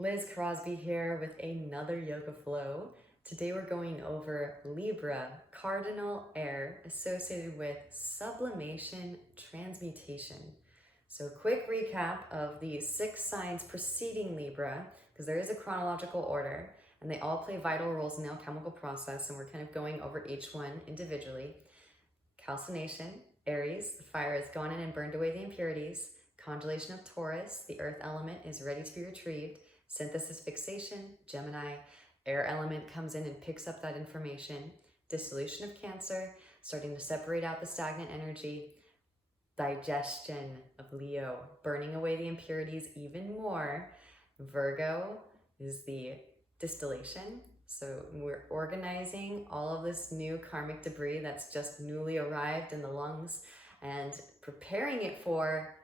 Liz Crosby here with another Yoga Flow. Today we're going over Libra, cardinal air associated with sublimation, transmutation. So quick recap of the 6 signs preceding Libra, because there is a chronological order and they all play vital roles in the alchemical process, and we're kind of going over each one individually. Calcination, Aries, the fire has gone in and burned away the impurities. Congelation of Taurus, the earth element is ready to be retrieved. Synthesis fixation, Gemini, air element comes in and picks up that information. Dissolution of Cancer, starting to separate out the stagnant energy. Digestion of Leo, burning away the impurities even more. Virgo is the distillation. So we're organizing all of this new karmic debris that's just newly arrived in the lungs and preparing it for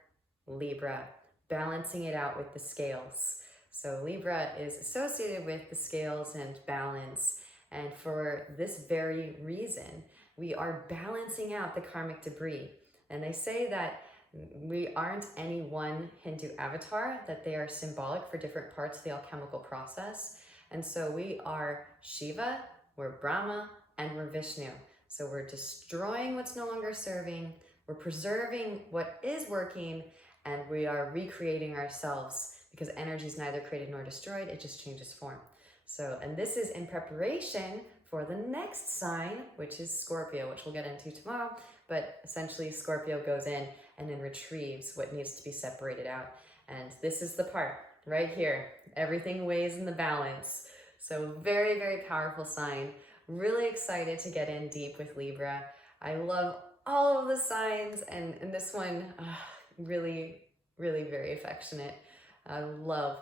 Libra, balancing it out with the scales. So Libra is associated with the scales and balance. And for this very reason, we are balancing out the karmic debris. And they say that we aren't any one Hindu avatar, that they are symbolic for different parts of the alchemical process. And so we are Shiva, we're Brahma, and we're Vishnu. So we're destroying what's no longer serving, we're preserving what is working, and we are recreating ourselves, because energy is neither created nor destroyed, it just changes form. So, and this is in preparation for the next sign, which is Scorpio, which we'll get into tomorrow. But essentially Scorpio goes in and then retrieves what needs to be separated out. And this is the part right here. Everything weighs in the balance. So very, very powerful sign. Really excited to get in deep with Libra. I love all of the signs, and this one, really, really very affectionate. I love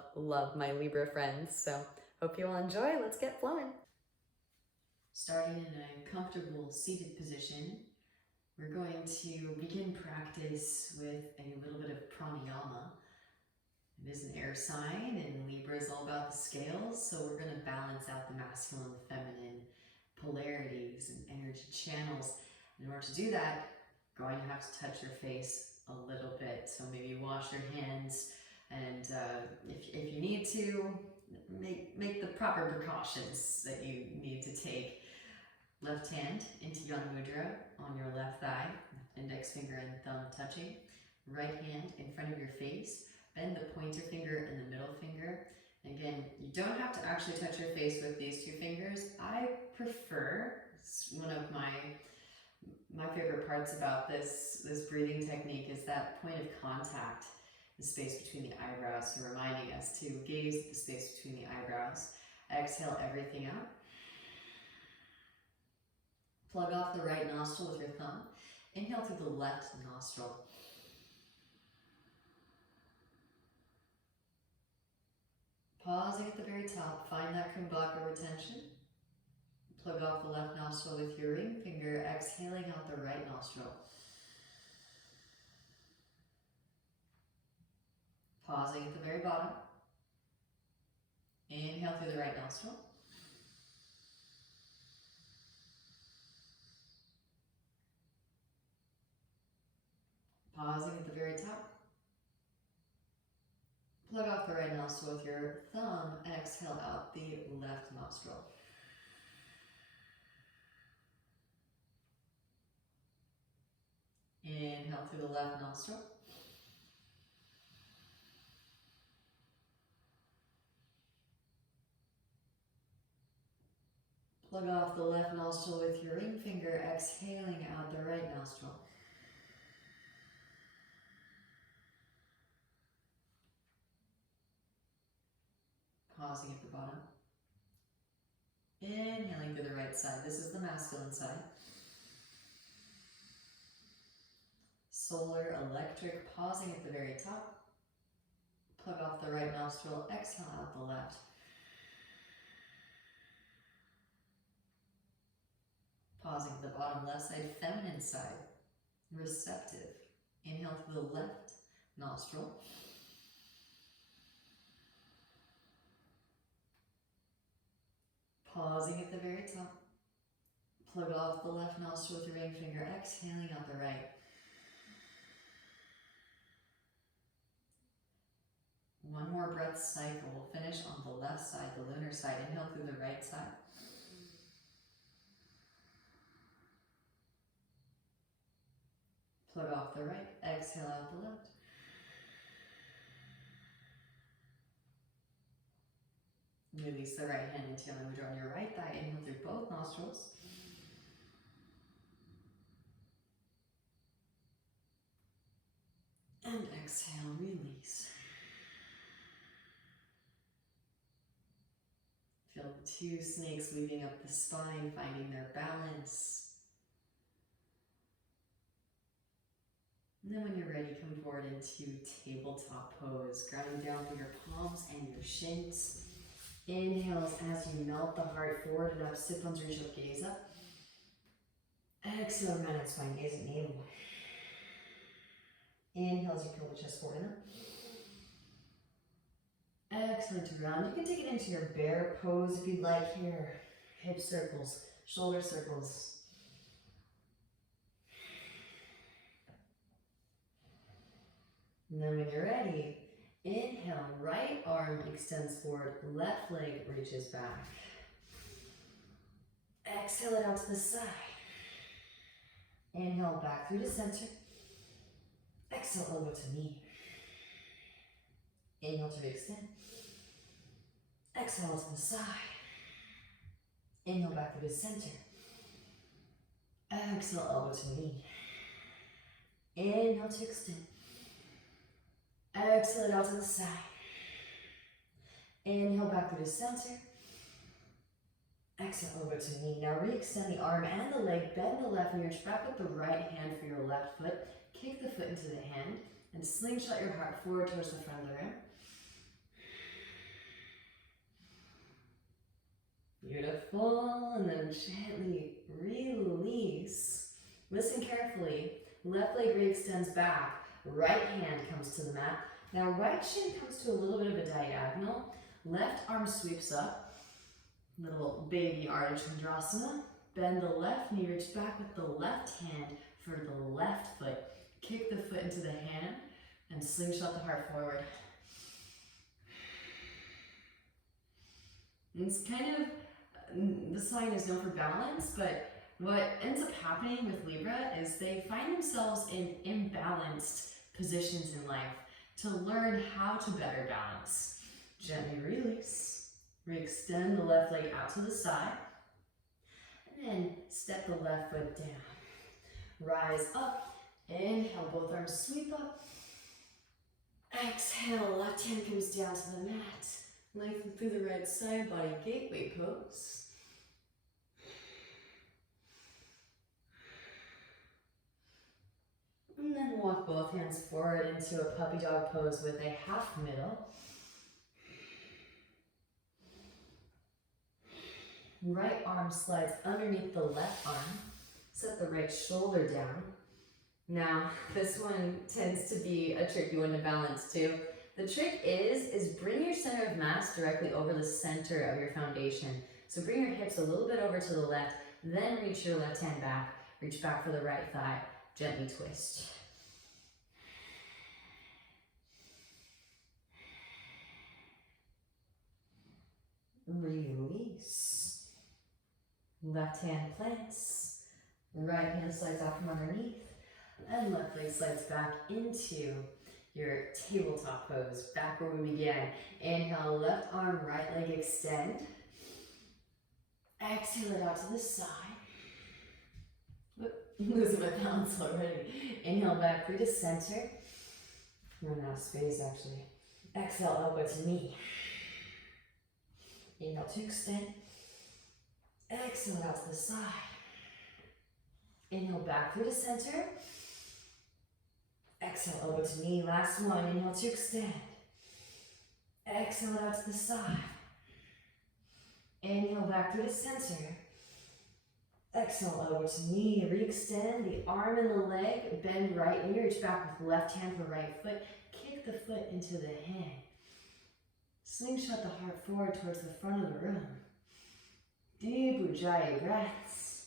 my Libra friends. So hope you all enjoy. Let's get flowing. Starting in a comfortable seated position, we're going to begin practice with a little bit of pranayama. It is an air sign, and Libra is all about the scales, so we're going to balance out the masculine and feminine polarities and energy channels. In order to do that, you're going to have to touch your face a little bit, so maybe wash your hands, and if you need to, make the proper precautions that you need to take. Left hand into Yang Mudra on your left thigh, index finger and thumb touching. Right hand in front of your face. Bend the pointer finger and the middle finger. Again, you don't have to actually touch your face with these 2 fingers. I prefer, it's one of my favorite parts about this breathing technique is that point of contact, the space between the eyebrows, so reminding us to gaze at the space between the eyebrows. Exhale everything out. Plug off the right nostril with your thumb. Inhale through the left nostril. Pausing at the very top, find that kumbhaka retention. Plug off the left nostril with your ring finger, exhaling out the right nostril. Pausing at the very bottom. Inhale through the right nostril. Pausing at the very top. Plug off the right nostril with your thumb and exhale out the left nostril. Inhale through the left nostril. Plug off the left nostril with your ring finger, exhaling out the right nostril. Pausing at the bottom. Inhaling through the right side. This is the masculine side. Solar electric, pausing at the very top. Plug off the right nostril, exhale out the left. Pausing at the bottom left side, feminine side. Receptive. Inhale through the left nostril. Pausing at the very top. Plug off the left nostril with your ring finger, exhaling out the right. One more breath cycle. We'll finish finish on the left side, the lunar side. Inhale through the right side. Plug off the right, exhale out the left. Release the right hand into Yoga Mudra on your right thigh. Inhale through both nostrils. And exhale, release. Feel the two snakes weaving up the spine, finding their balance. And then when you're ready, come forward into tabletop pose. Grounding down through your palms and your shins. Inhales as you melt the heart forward and up. Sit bones, reach up, gaze up. Exhale, round and spine, gaze at navel. Inhale as you curl the chest forward and up. Exhale to round. You can take it into your bear pose if you'd like here. Hip circles, shoulder circles. And then when you're ready, inhale, right arm extends forward, left leg reaches back. Exhale it out to the side. Inhale back through to center. Exhale, elbow to knee. Inhale to extend. Exhale to the side. Inhale back through to center. Exhale, elbow to knee. Inhale to extend. Exhale it out to the side. Inhale back through the center. Exhale over to knee. Now re-extend the arm and the leg. Bend the left knee. Reach back with the right hand for your left foot. Kick the foot into the hand. And slingshot your heart forward towards the front of the room. Beautiful. And then gently release. Listen carefully. Left leg re-extends back. Right hand comes to the mat. Now right shin comes to a little bit of a diagonal. Left arm sweeps up. Little baby Ardha Chandrasana. Bend the left knee, reach back with the left hand for the left foot. Kick the foot into the hand and slingshot the heart forward. It's kind of, the sign is known for balance, but what ends up happening with Libra is they find themselves in imbalanced positions in life to learn how to better balance. Gently release. Re-extend the left leg out to the side. And then step the left foot down. Rise up. Inhale, both arms sweep up. Exhale, left hand comes down to the mat. Lengthen through the right side, body gateway pose. And then walk both hands forward into a puppy dog pose with a half middle. Right arm slides underneath the left arm. Set the right shoulder down. Now, this one tends to be a tricky one to balance too. The trick is bring your center of mass directly over the center of your foundation. So bring your hips a little bit over to the left, then reach your left hand back. Reach back for the right thigh. Gently twist. Release. Left hand plants. Right hand slides out from underneath. And left leg slides back into your tabletop pose. Back where we began. Inhale, left arm, right leg extend. Exhale it out to the side. Losing my balance already. Inhale back through to center. Run out of space actually. Exhale, elbow to knee. Inhale to extend. Exhale out to the side. Inhale back through to center. Exhale, elbow to knee. Last one. Inhale to extend. Exhale out to the side. Inhale back through to center. Exhale, elbow to knee. Re-extend the arm and the leg. Bend right knee. Reach back with left hand for right foot. Kick the foot into the hand. Slingshot the heart forward towards the front of the room. Deep Ujjayi breaths.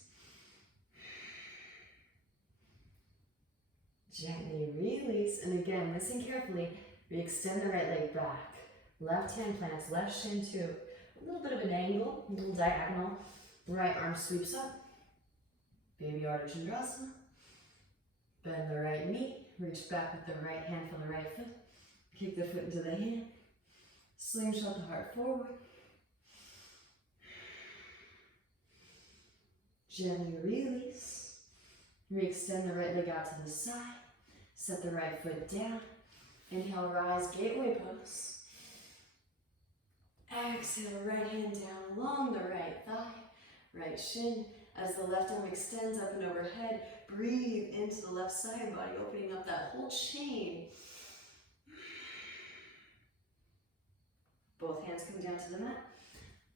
Gently release. And again, listen carefully. Re-extend the right leg back. Left hand plants left shin to a little bit of an angle, a little diagonal. Right arm sweeps up. Baby Ardha Chandrasana. Bend the right knee. Reach back with the right hand for the right foot. Kick the foot into the hand. Slingshot the heart forward. Gently release. Re-extend the right leg out to the side. Set the right foot down. Inhale, rise, gateway pose. Exhale, right hand down along the right thigh, right shin. As the left arm extends up and overhead, breathe into the left side body, opening up that whole chain. Both hands come down to the mat.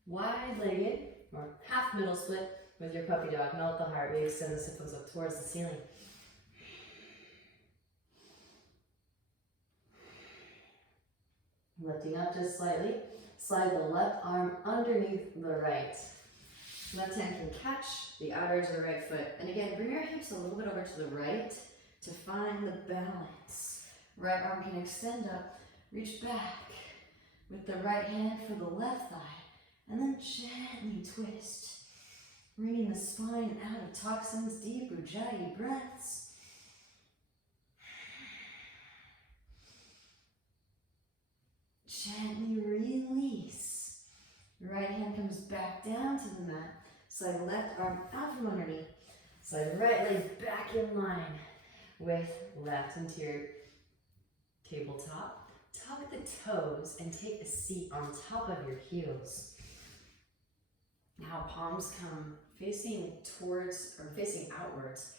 Wide-legged, or half middle split with your puppy dog. Melt the heart, we extend the sit bones up towards the ceiling. Lifting up just slightly. Slide the left arm underneath the right. Left hand can catch the outer edge of the right foot. And again, bring your hips a little bit over to the right to find the balance. Right arm can extend up, reach back with the right hand for the left thigh. And then gently twist. Bringing the spine out of toxins, deep Ujjayi breaths. Gently release. Right hand comes back down to the mat. Slide left arm out from underneath. Slide right leg back in line with left into your tabletop. Tuck the toes and take a seat on top of your heels. Now palms come facing towards or facing outwards.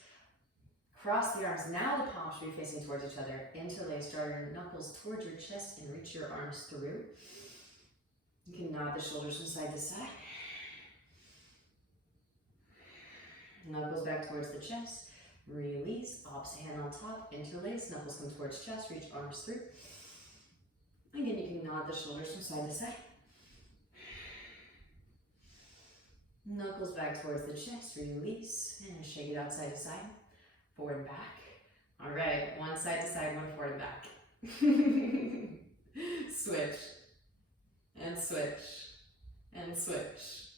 Cross the arms. Now the palms should be facing towards each other. Interlace, draw your knuckles towards your chest and reach your arms through. You can nod the shoulders from side to side. Knuckles back towards the chest. Release. Opposite hand on top. Interlace. Knuckles come towards chest. Reach arms through. Again, you can nod the shoulders from side to side. Knuckles back towards the chest. Release. And shake it out side to side. Forward and back. All right, one side to side, one forward and back. Switch. And switch. And switch.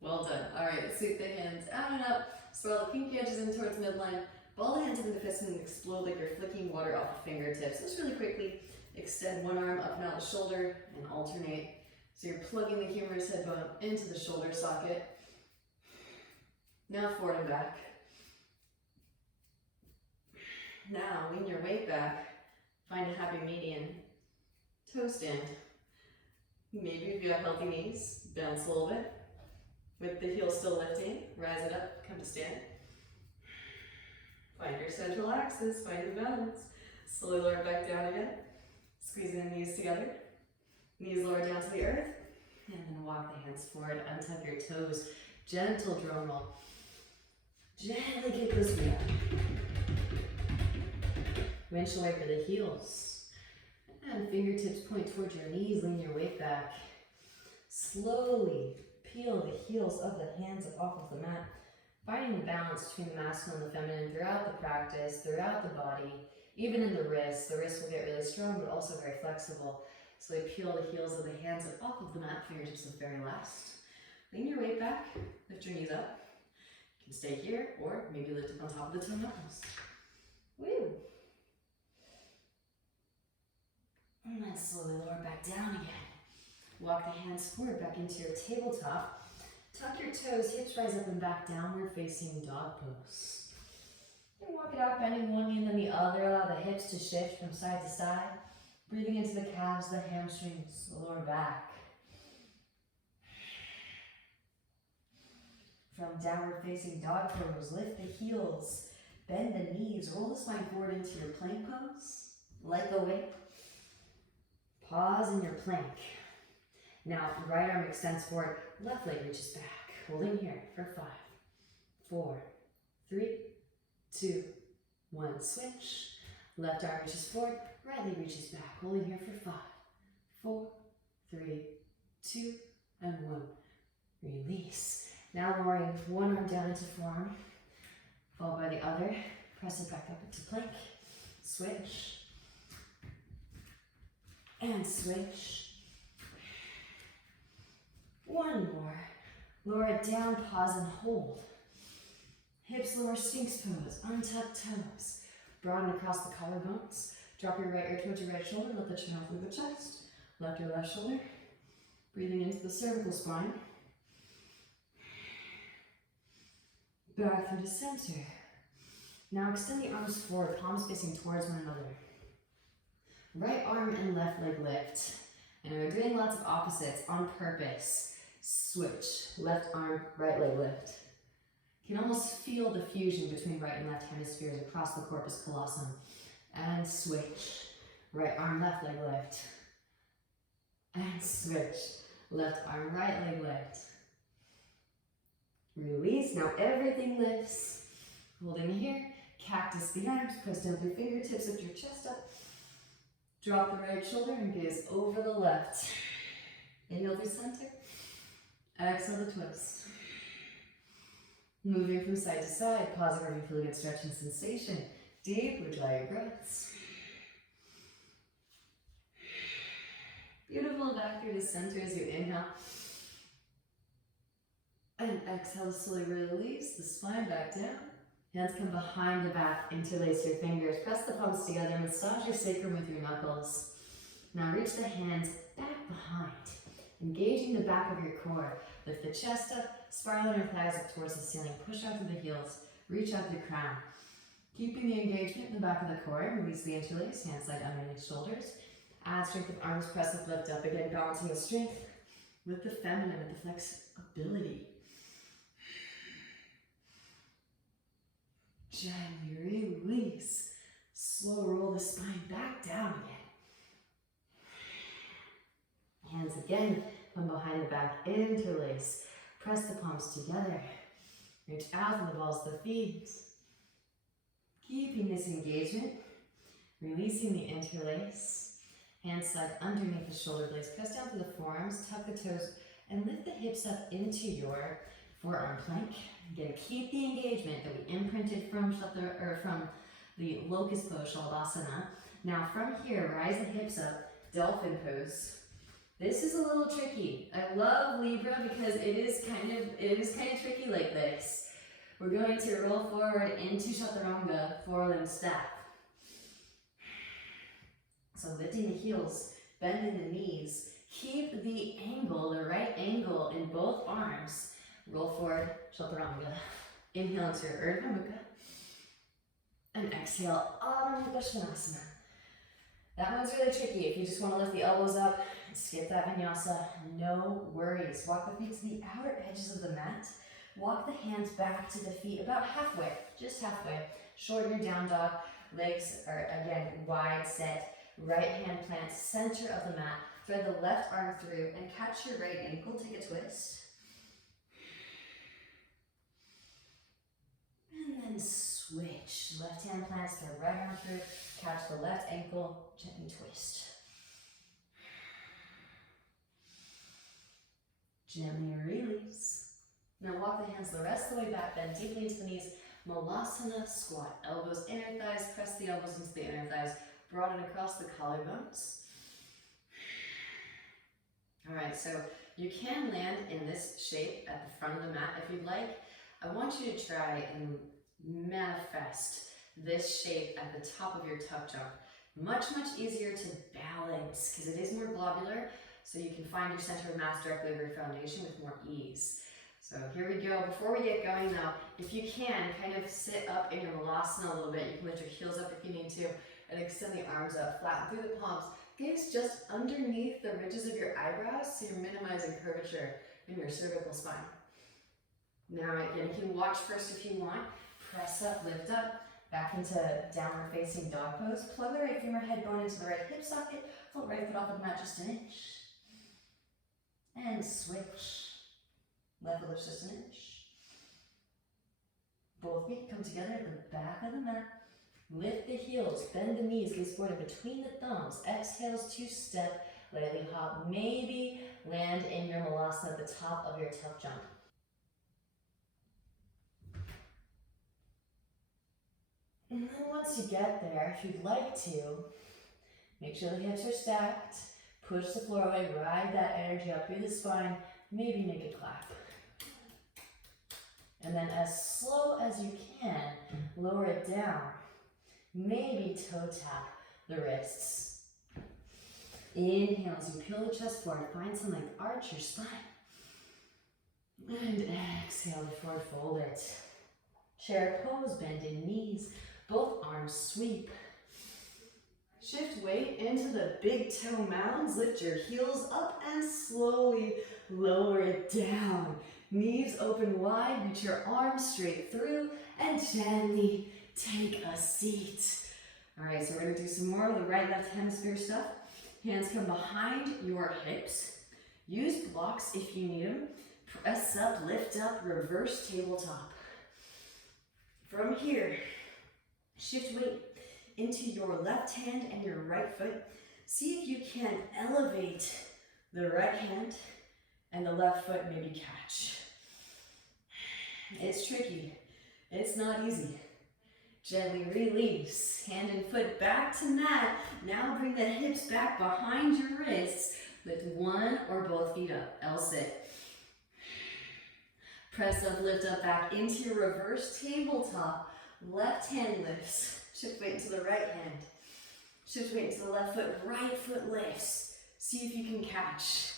Well done. All right, sweep the hands out and up. Swirl the pinky edges in towards midline. Ball the hands up into fists and explode like you're flicking water off the fingertips. Just really quickly, extend one arm up and out the shoulder and alternate. So you're plugging the humerus head bone into the shoulder socket. Now forward and back. Now lean your weight back. Find a happy median. Toe stand. Maybe if you have healthy knees, bounce a little bit. With the heel still lifting, rise it up, come to stand. Find your central axis, find the balance. Slowly lower it back down again. Squeezing the knees together. Knees lower down to the earth. And then walk the hands forward, untuck your toes. Gentle drum roll. Gently kick those feet up. Windshield wiper the heels. And fingertips point towards your knees, lean your weight back. Slowly peel the heels of the hands up off of the mat, finding the balance between the masculine and the feminine throughout the practice, throughout the body, even in the wrists. The wrists will get really strong, but also very flexible. So they peel the heels of the hands up off of the mat, fingertips the very last. Lean your weight back, lift your knees up. You can stay here, or maybe lift up on top of the toe knuckles. Woo! And then slowly lower back down again. Walk the hands forward back into your tabletop. Tuck your toes, hips rise up and back, downward facing dog pose. And walk it out, bending one knee and then the other. Allow the hips to shift from side to side. Breathing into the calves, the hamstrings, the lower back. From downward facing dog pose, lift the heels, bend the knees, roll the spine forward into your plank pose. Let go weight. Pause in your plank. Now, right arm extends forward, left leg reaches back. Holding here for 5, 4, 3, 2, 1. Switch. Left arm reaches forward, right leg reaches back. Holding here for 5, 4, 3, 2, and 1. Release. Now lowering one arm down into forearm, followed by the other. Press it back up into plank. Switch. And switch. Lower it down, pause and hold. Hips lower, Sphinx pose, untuck toes. Broaden across the collarbones. Drop your right ear towards your right shoulder, let the chin out through the chest. Left your left shoulder. Breathing into the cervical spine. Back through to center. Now extend the arms forward, palms facing towards one another. Right arm and left leg lift. And we're doing lots of opposites on purpose. Switch, left arm, right leg lift. You can almost feel the fusion between right and left hemispheres across the corpus callosum. And switch, right arm, left leg lift. And switch, left arm, right leg lift. Release, now everything lifts. Holding here, cactus the arms, press down through fingertips, lift your chest up. Drop the right shoulder and gaze over the left. Inhale through center. Exhale to twist. Moving from side to side, pausing where you feel a good stretch and sensation. Deeply draw your breaths. Beautiful, back through to center as you inhale. And exhale, slowly release the spine back down. Hands come behind the back, interlace your fingers, press the palms together, massage your sacrum with your knuckles. Now reach the hands back behind, engaging the back of your core. Lift the chest up, spiral your thighs up towards the ceiling, push out through the heels, reach out the crown. Keeping the engagement in the back of the core, release the interlace, hands slide underneath shoulders. Add strength of arms, press up, lift up, again balancing the strength with the feminine, with the flexibility. Gently release. Slow roll the spine back down again. Hands again come behind the back, interlace. Press the palms together. Reach out from the balls of the feet. Keeping this engagement. Releasing the interlace. Hands slide underneath the shoulder blades. Press down through the forearms, tuck the toes, and lift the hips up into your forearm plank. Again, keep the engagement that we imprinted from the locust pose, Shalabhasana. Now from here, rise the hips up, dolphin pose. This is a little tricky. I love Libra because it is kind of tricky like this. We're going to roll forward into Chaturanga, four-limb stack. So lifting the heels, bending the knees, keep the angle, the right angle in both arms. Roll forward, Chaturanga. Inhale into your Urdhva Mukha. And exhale, Adho Mukha Svanasana. That one's really tricky. If you just want to lift the elbows up, skip that vinyasa, no worries. Walk the feet to the outer edges of the mat. Walk the hands back to the feet about halfway, just halfway. Shorten your down dog. Legs are, again, wide set. Right hand plants center of the mat. Thread the left arm through and catch your right ankle. Take a twist. And then switch. Left hand plants, thread right arm through. Catch the left ankle. Gently twist. Gently release. Now walk the hands the rest of the way back, bend deeply into the knees. Malasana squat. Elbows, inner thighs. Press the elbows into the inner thighs. Broaden across the collarbones. All right, so you can land in this shape at the front of the mat if you'd like. I want you to try and manifest this shape at the top of your tuck jump. Much easier to balance because it is more globular, so you can find your center of mass directly over your foundation with more ease. So here we go. Before we get going though, if you can, kind of sit up in your Malasana a little bit. You can lift your heels up if you need to, and extend the arms up, flatten through the palms. Gaze just underneath the ridges of your eyebrows, so you're minimizing curvature in your cervical spine. Now again, you can watch first if you want. Press up, lift up, back into downward facing dog pose. Plug the right femur head bone into the right hip socket. Float right foot off of the mat just an inch. And switch. Left foot lifts just an inch. Both feet come together at the back of the mat. Lift the heels, bend the knees, gaze forward and between the thumbs. Exhales to step, lightly hop. Maybe land in your Malasana at the top of your tuck jump. And then once you get there, if you'd like to, make sure the hips are stacked, push the floor away, ride that energy up through the spine, maybe make a clap. And then as slow as you can, lower it down. Maybe toe tap the wrists. Inhale as you peel the chest forward, find some like arch your spine. And exhale to forward fold it. Chair pose, bending knees, both arms sweep. Shift weight into the big toe mounds, lift your heels up and slowly lower it down. Knees open wide, reach your arms straight through and gently take a seat. All right, so we're gonna do some more of the right left hemisphere stuff. Hands come behind your hips. Use blocks if you need them. Press up, lift up, reverse tabletop. From here, shift weight into your left hand and your right foot. See if you can elevate the right hand and the left foot maybe catch. It's tricky. It's not easy. Gently release. Hand and foot back to mat. Now bring the hips back behind your wrists. Lift one or both feet up. L-sit. Press up, lift up, back into your reverse tabletop. Left hand lifts. Shift weight into the right hand. Shift weight into the left foot. Right foot lifts. See if you can catch.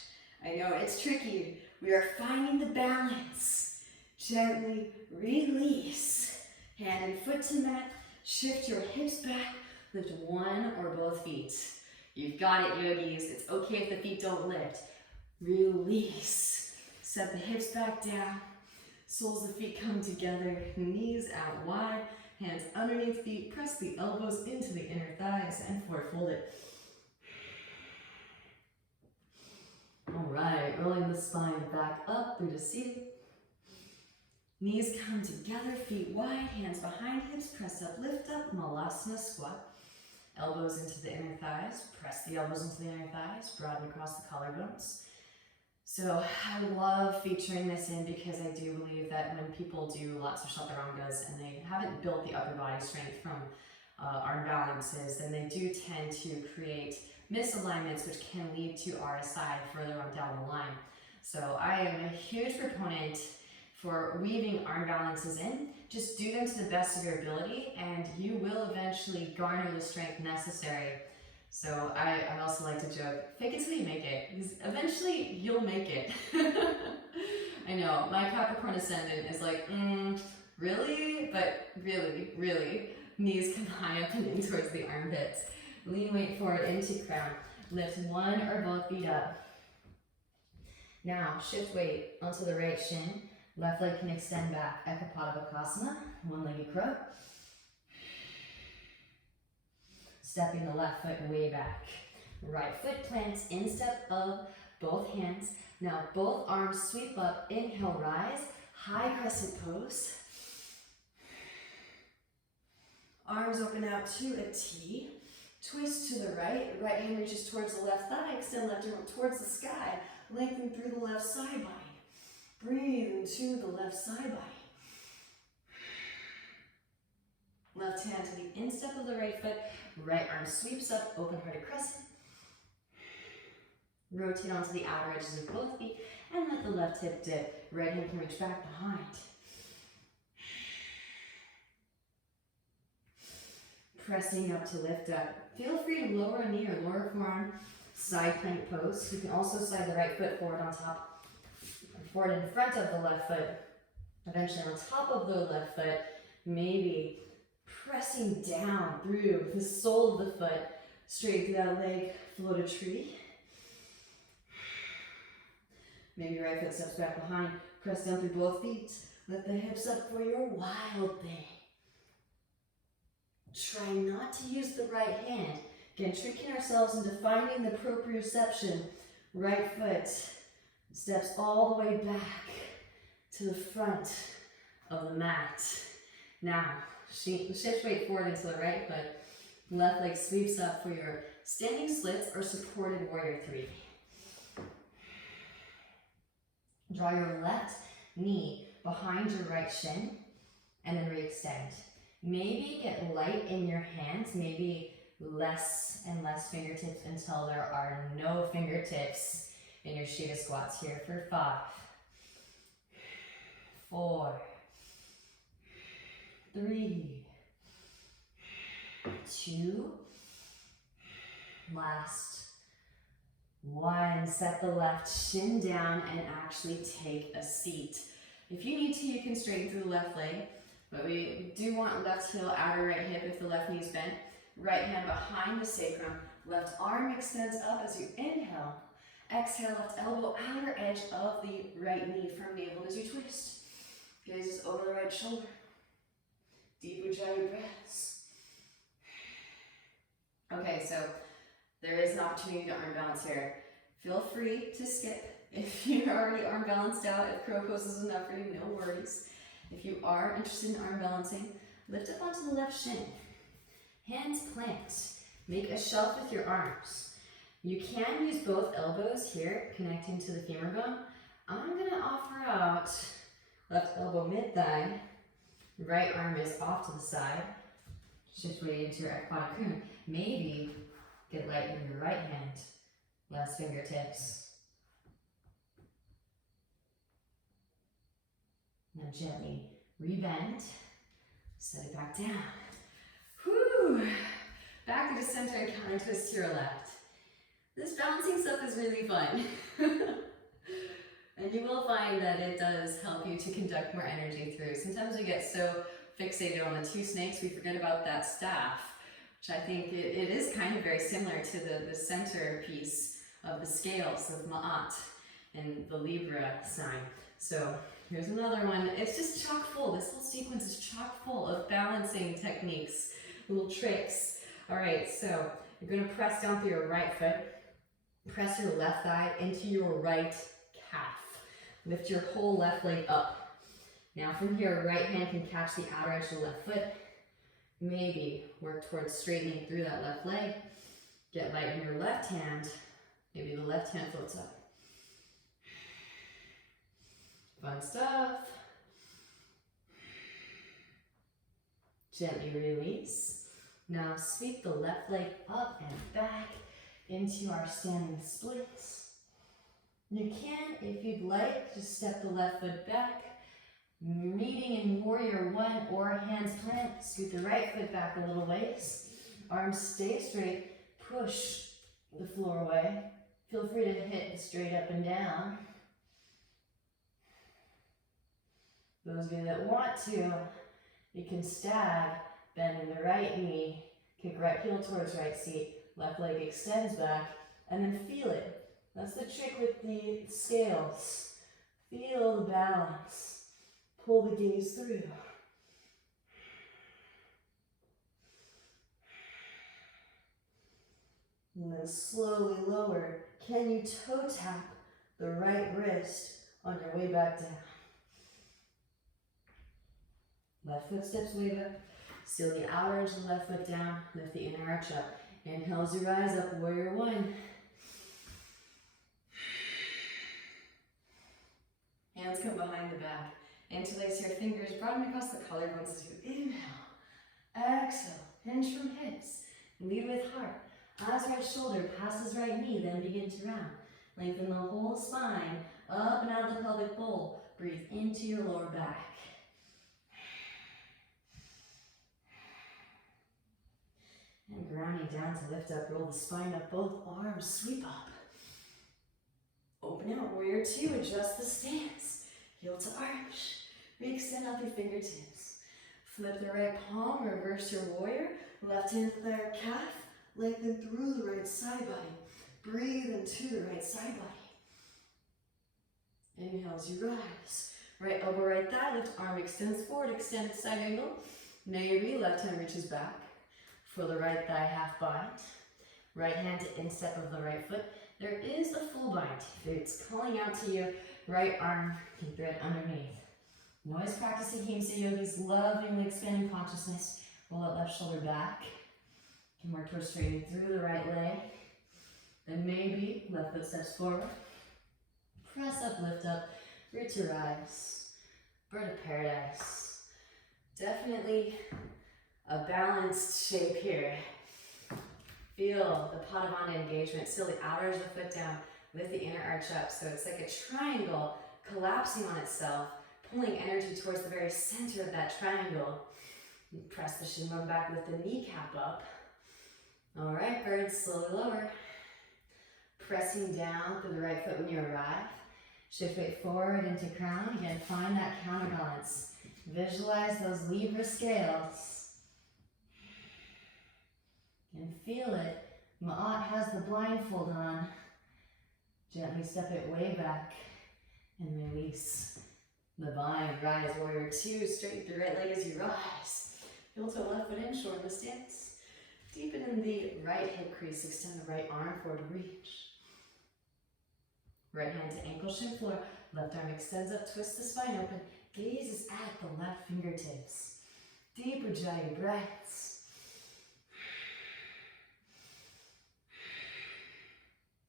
I know it's tricky. We are finding the balance. Gently release. Hand and foot to mat. Shift your hips back. Lift one or both feet. You've got it, yogis. It's okay if the feet don't lift. Release. Set the hips back down. Soles of feet come together. Knees out wide. Hands underneath feet. Press the elbows into the inner thighs and forward fold it. All right, rolling the spine back up through to seated. Knees come together, feet wide, hands behind hips, press up, lift up, Malasana squat. Elbows into the inner thighs, press the elbows into the inner thighs, broaden across the collarbones. So I love featuring this in because I do believe that when people do lots of chaturangas and they haven't built the upper body strength from arm balances, then they do tend to create misalignments which can lead to RSI further on down the line. So I am a huge proponent for weaving arm balances in. Just do them to the best of your ability and you will eventually garner the strength necessary. So I also like to joke, fake it till you make it, because eventually you'll make it. I know, my Capricorn ascendant is like, really? But really, really, knees come high up and in towards the armpits. Lean weight forward into crown. Lift one or both feet up. Now, shift weight onto the right shin. Left leg can extend back. Ekapada Bakasana, one-legged crow. Stepping the left foot way back. Right foot plants, instep of both hands. Now both arms sweep up, inhale, rise, high crescent pose. Arms open out to a T. Twist to the right, right hand reaches towards the left thigh, extend left arm towards the sky, lengthen through the left side body. Breathe into the left side body. Left hand to the instep of the right foot, right arm sweeps up, open-hearted crescent. Rotate onto the outer edges of both feet and let the left hip dip. Right hand can reach back behind. Pressing up to lift up. Feel free to lower a knee or lower forearm, side plank pose. You can also slide the right foot forward on top, forward in front of the left foot. Eventually on top of the left foot, maybe pressing down through the sole of the foot, straight through that leg, float a tree. Maybe right foot steps back behind, press down through both feet. Lift the hips up for your wild thing. Try not to use the right hand. Again, tricking ourselves into finding the proprioception. Right foot steps all the way back to the front of the mat. Now, shift weight forward into the right foot. Left leg sweeps up for your standing splits or supported warrior three. Draw your left knee behind your right shin and then re-extend. Maybe get light in your hands, maybe less and less fingertips until there are no fingertips in your Shiva squats here for 5, 4, 3, 2, last 1. Set the left shin down and actually take a seat. If you need to, you can straighten through the left leg, but we do want left heel, outer right hip if the left knee is bent. Right hand behind the sacrum, left arm extends up as you inhale. Exhale, left elbow, outer edge of the right knee, firm navel as you twist. Gaze over the right shoulder. Deep Ujjayi breaths. Okay, so there is an opportunity to arm balance here. Feel free to skip. If you're already arm balanced out, if crow pose is enough for you, no worries. If you are interested in arm balancing, lift up onto the left shin. Hands plant. Make a shelf with your arms. You can use both elbows here, connecting to the femur bone. I'm gonna offer out left elbow mid-thigh. Right arm is off to the side. Shift weight into your aquatic cone. Maybe get light in your right hand. Last fingertips. Now gently rebend, set it back down. Whew. Back to the center and counter twist to your left. This balancing stuff is really fun. And you will find that it does help you to conduct more energy through. Sometimes we get so fixated on the 2 snakes, we forget about that staff, which I think it is kind of very similar to the center piece of the scales of Ma'at in the Libra sign. So here's another one. It's just chock full. This whole sequence is chock full of balancing techniques, little tricks. All right, so you're gonna press down through your right foot, press your left thigh into your right calf. Lift your whole left leg up. Now from here, right hand can catch the outer edge of the left foot. Maybe work towards straightening through that left leg. Get light in your left hand. Maybe the left hand floats up. Fun stuff. Gently release. Now sweep the left leg up and back into our standing splits. You can, if you'd like, just step the left foot back, meeting in warrior 1 or hands plant. Scoot the right foot back a little ways. Arms stay straight. Push the floor away. Feel free to hit straight up and down. Those of you that want to, you can stag, bending the right knee, kick right heel towards right seat, left leg extends back, and then feel it. That's the trick with the scales. Feel the balance. Pull the gaze through. And then slowly lower. Can you toe tap the right wrist on your way back down? Left foot steps way back. Seal the outer edge of the left foot down. Lift the inner arch up. Inhale as you rise up, warrior 1. Hands come behind the back. Interlace your fingers, broaden across the collarbones as you inhale. Exhale, hinge from hips. Lead with heart. As right shoulder passes right knee, then begin to round. Lengthen the whole spine, up and out of the pelvic bowl. Breathe into your lower back. And grounding down to lift up, roll the spine up, both arms, sweep up. Open out, warrior 2, adjust the stance. Heel to arch. Re-extend out your fingertips. Flip the right palm, reverse your warrior. Left hand to the right calf. Lengthen through the right side body. Breathe into the right side body. Inhale as you rise. Right elbow, right thigh, left arm extends forward, extended side angle. Maybe left hand reaches back. For the right thigh, half bind. Right hand to instep of the right foot. There is a full bind. If it's calling out to you, right arm can thread underneath. Noise practicing Ahimsa yogis, lovingly expanding consciousness. Roll that left shoulder back. You can work towards straightening through the right leg. Then maybe left foot steps forward. Press up, lift up, root to rise. Bird of paradise. Definitely a balanced shape here. Feel the Padavana engagement. Seal the outer edge of the foot down, lift the inner arch up. So it's like a triangle collapsing on itself, pulling energy towards the very center of that triangle. Press the shin bone back, lift the kneecap up. All right, birds, slowly lower. Pressing down through the right foot when you arrive. Shift weight forward into crown. Again, find that counterbalance. Visualize those Libra scales. And feel it. Ma'at has the blindfold on. Gently step it way back and release. The bind, rise, warrior two. Straighten the right leg as you rise. Heel toe left foot in, shorten the stance. Deepen in the right hip crease. Extend the right arm forward, reach. Right hand to ankle, shin floor. Left arm extends up, twist the spine open. Gaze is at the left fingertips. Deep Ujjayi breaths.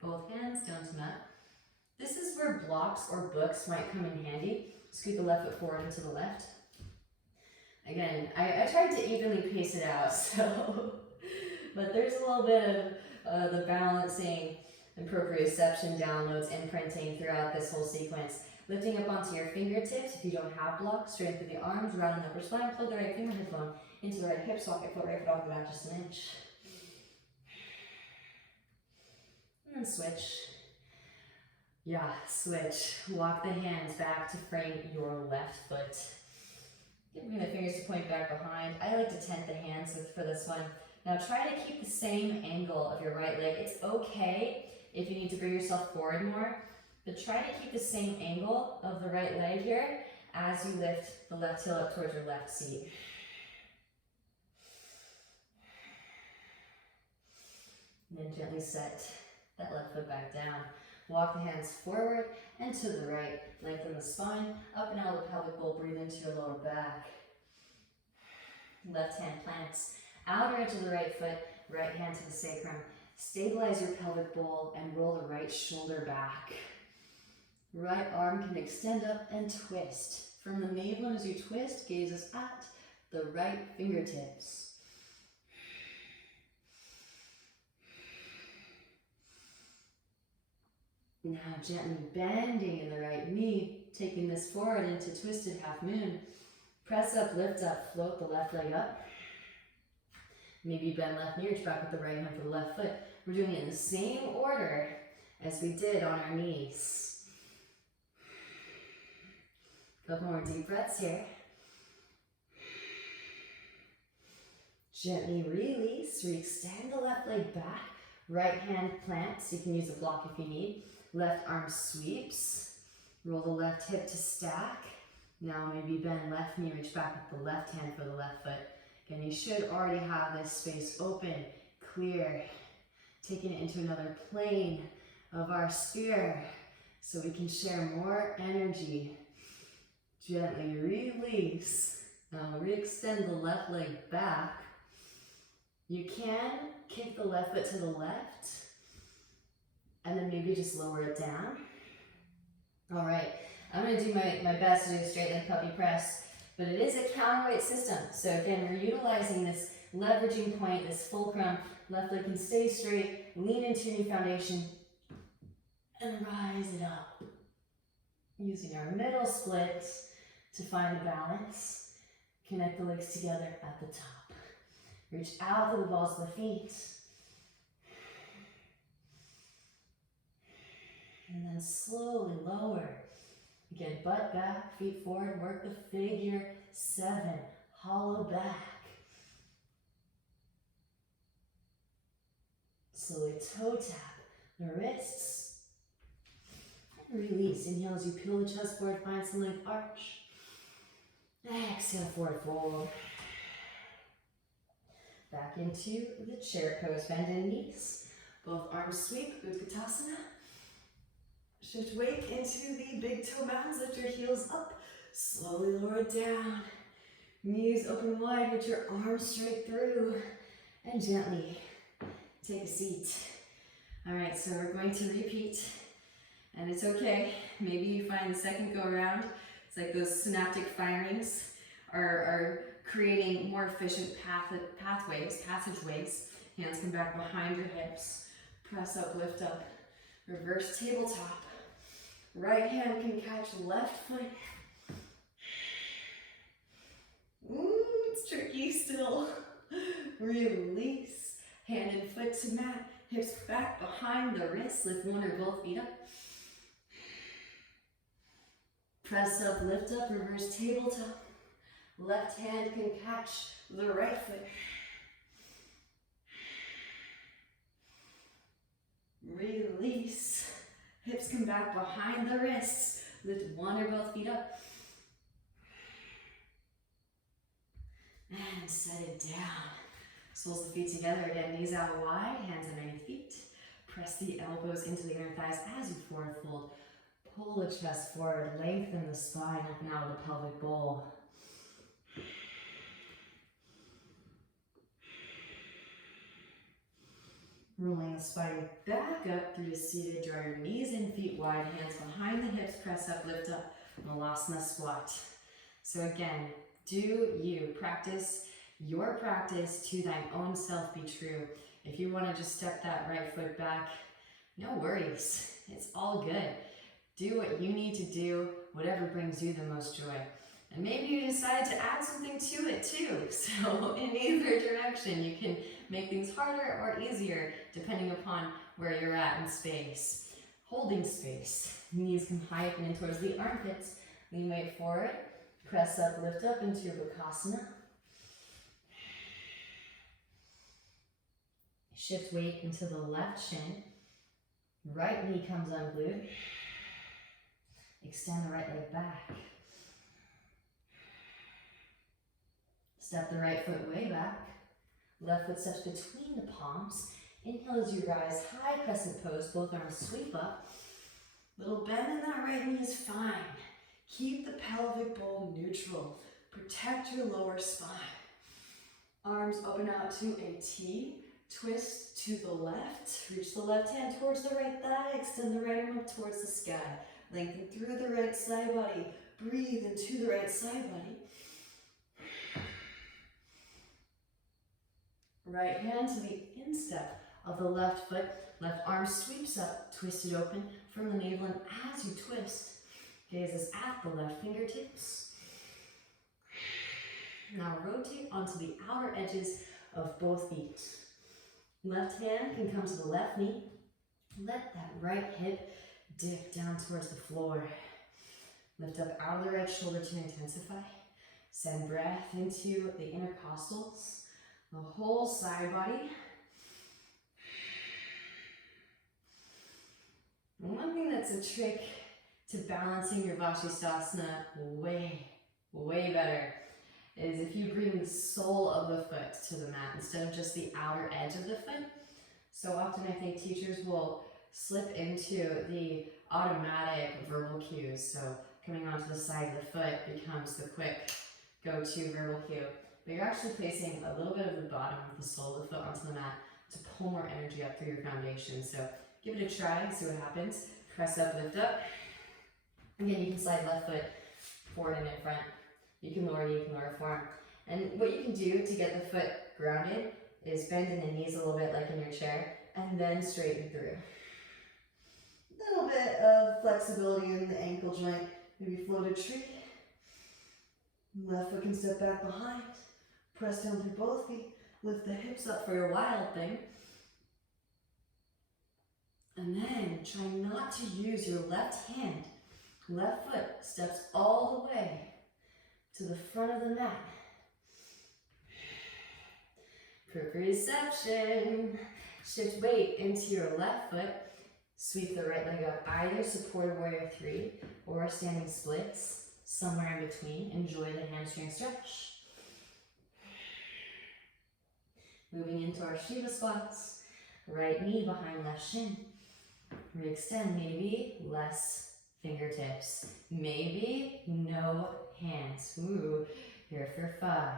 Both hands down to mat. This is where blocks or books might come in handy. Scoot the left foot forward into the left. Again, I tried to evenly pace it out, but there's a little bit of the balancing and proprioception downloads imprinting throughout this whole sequence. Lifting up onto your fingertips. If you don't have blocks, straighten through the arms, round the upper spine, plug the right finger headphone into the right hip socket, foot right foot off the back just an inch. And then switch. Yeah, switch. Walk the hands back to frame your left foot. Bring the fingers to point back behind. I like to tent the hands for this one. Now try to keep the same angle of your right leg. It's okay if you need to bring yourself forward more, but try to keep the same angle of the right leg here as you lift the left heel up towards your left seat. And then gently set that left foot back down. Walk the hands forward and to the right. Lengthen the spine, up and out of the pelvic bowl, breathe into your lower back. Left hand plants, outer edge of the right foot, right hand to the sacrum. Stabilize your pelvic bowl and roll the right shoulder back. Right arm can extend up and twist. From the navel as you twist, gaze is at the right fingertips. Now gently bending in the right knee, taking this forward into twisted half moon. Press up, lift up, float the left leg up. Maybe bend left knee, reach back with the right hand for the left foot. We're doing it in the same order as we did on our knees. Couple more deep breaths here. Gently release, re-extend the left leg back. Right hand plants, you can use a block if you need. Left arm sweeps. Roll the left hip to stack. Now maybe bend left knee, reach back with the left hand for the left foot. Again, you should already have this space open, clear. Taking it into another plane of our sphere so we can share more energy. Gently release. Now re-extend the left leg back. You can kick the left foot to the left and then maybe just lower it down. All right, I'm gonna do my best to do a straight leg puppy press, but it is a counterweight system. So again, we're utilizing this leveraging point, this fulcrum. Left leg can stay straight, lean into your new foundation, and rise it up. Using our middle split to find a balance. Connect the legs together at the top. Reach out to the balls of the feet. And then slowly lower. Again, butt back, feet forward, work the figure 7, hollow back. Slowly toe tap the wrists. And release. Inhale as you peel the chest forward, find some length arch. Exhale, forward fold. Back into the chair pose, bend in knees. Both arms sweep, Utkatasana. Shift weight into the big toe mounds, lift your heels up. Slowly lower it down. Knees open wide, with your arms straight through. And gently take a seat. All right, so we're going to repeat. And it's okay. Maybe you find the second go around, it's like those synaptic firings are creating more efficient passageways. Hands come back behind your hips. Press up, lift up. Reverse tabletop. Right hand can catch left foot. Ooh, it's tricky. Be still. Release. Hand and foot to mat. Hips back behind the wrists. Lift one or both feet up. Press up, lift up, reverse tabletop. Left hand can catch the right foot. Release. Hips come back behind the wrists. Lift one or both feet up. And set it down. Soles of the feet together again, knees out wide, hands underneath feet. Press the elbows into the inner thighs as you forward fold. Pull the chest forward, lengthen the spine up and out of the pelvic bowl. Rolling the spine back up through the seated, draw your knees and feet wide, hands behind the hips, press up, lift up, Malasana squat. So again, do you practice your practice to thine own self be true. If you want to just step that right foot back, no worries. It's all good. Do what you need to do, whatever brings you the most joy. And maybe you decide to add something to it too. So in either direction, you can make things harder or easier depending upon where you're at in space. Holding space. Knees come high up and in towards the armpits. Lean weight forward. Press up, lift up into Bakasana. Shift weight into the left shin. Right knee comes unglued. Extend the right leg back. Step the right foot way back. Left foot steps between the palms. Inhale as you rise, high crescent pose. Both arms sweep up. Little bend in that right knee is fine. Keep the pelvic bowl neutral. Protect your lower spine. Arms open out to a T. Twist to the left. Reach the left hand towards the right thigh. Extend the right arm up towards the sky. Lengthen through the right side body. Breathe into the right side body. Right hand to the instep of the left foot. Left arm sweeps up, twisted open from the navel, and as you twist, gaze is at the left fingertips. Now rotate onto the outer edges of both feet. Left hand can come to the left knee. Let that right hip dip down towards the floor. Lift up out of the right shoulder to intensify. Send breath into the intercostals, the whole side body. And one thing that's a trick to balancing your Vashisthasana way better is if you bring the sole of the foot to the mat instead of just the outer edge of the foot. So often I think teachers will slip into the automatic verbal cues. So coming onto the side of the foot becomes the quick go-to verbal cue. But you're actually placing a little bit of the bottom of the sole of the foot onto the mat to pull more energy up through your foundation. So give it a try and see what happens. Press up, lift up. Again, you can slide left foot forward and in front. You can lower knee, you can lower forearm. And what you can do to get the foot grounded is bend in the knees a little bit like in your chair and then straighten through. A little bit of flexibility in the ankle joint, maybe floated tree. Left foot can step back behind. Press down through both feet. Lift the hips up for your wild thing. And then try not to use your left hand. Left foot steps all the way to the front of the mat. Proprioception. Shift weight into your left foot. Sweep the right leg up, either supported warrior 3 or standing splits, somewhere in between. Enjoy the hamstring stretch. Moving into our Shiva squats. Right knee behind left shin. Re-extend, maybe less fingertips. Maybe no hands. Ooh, here for 5,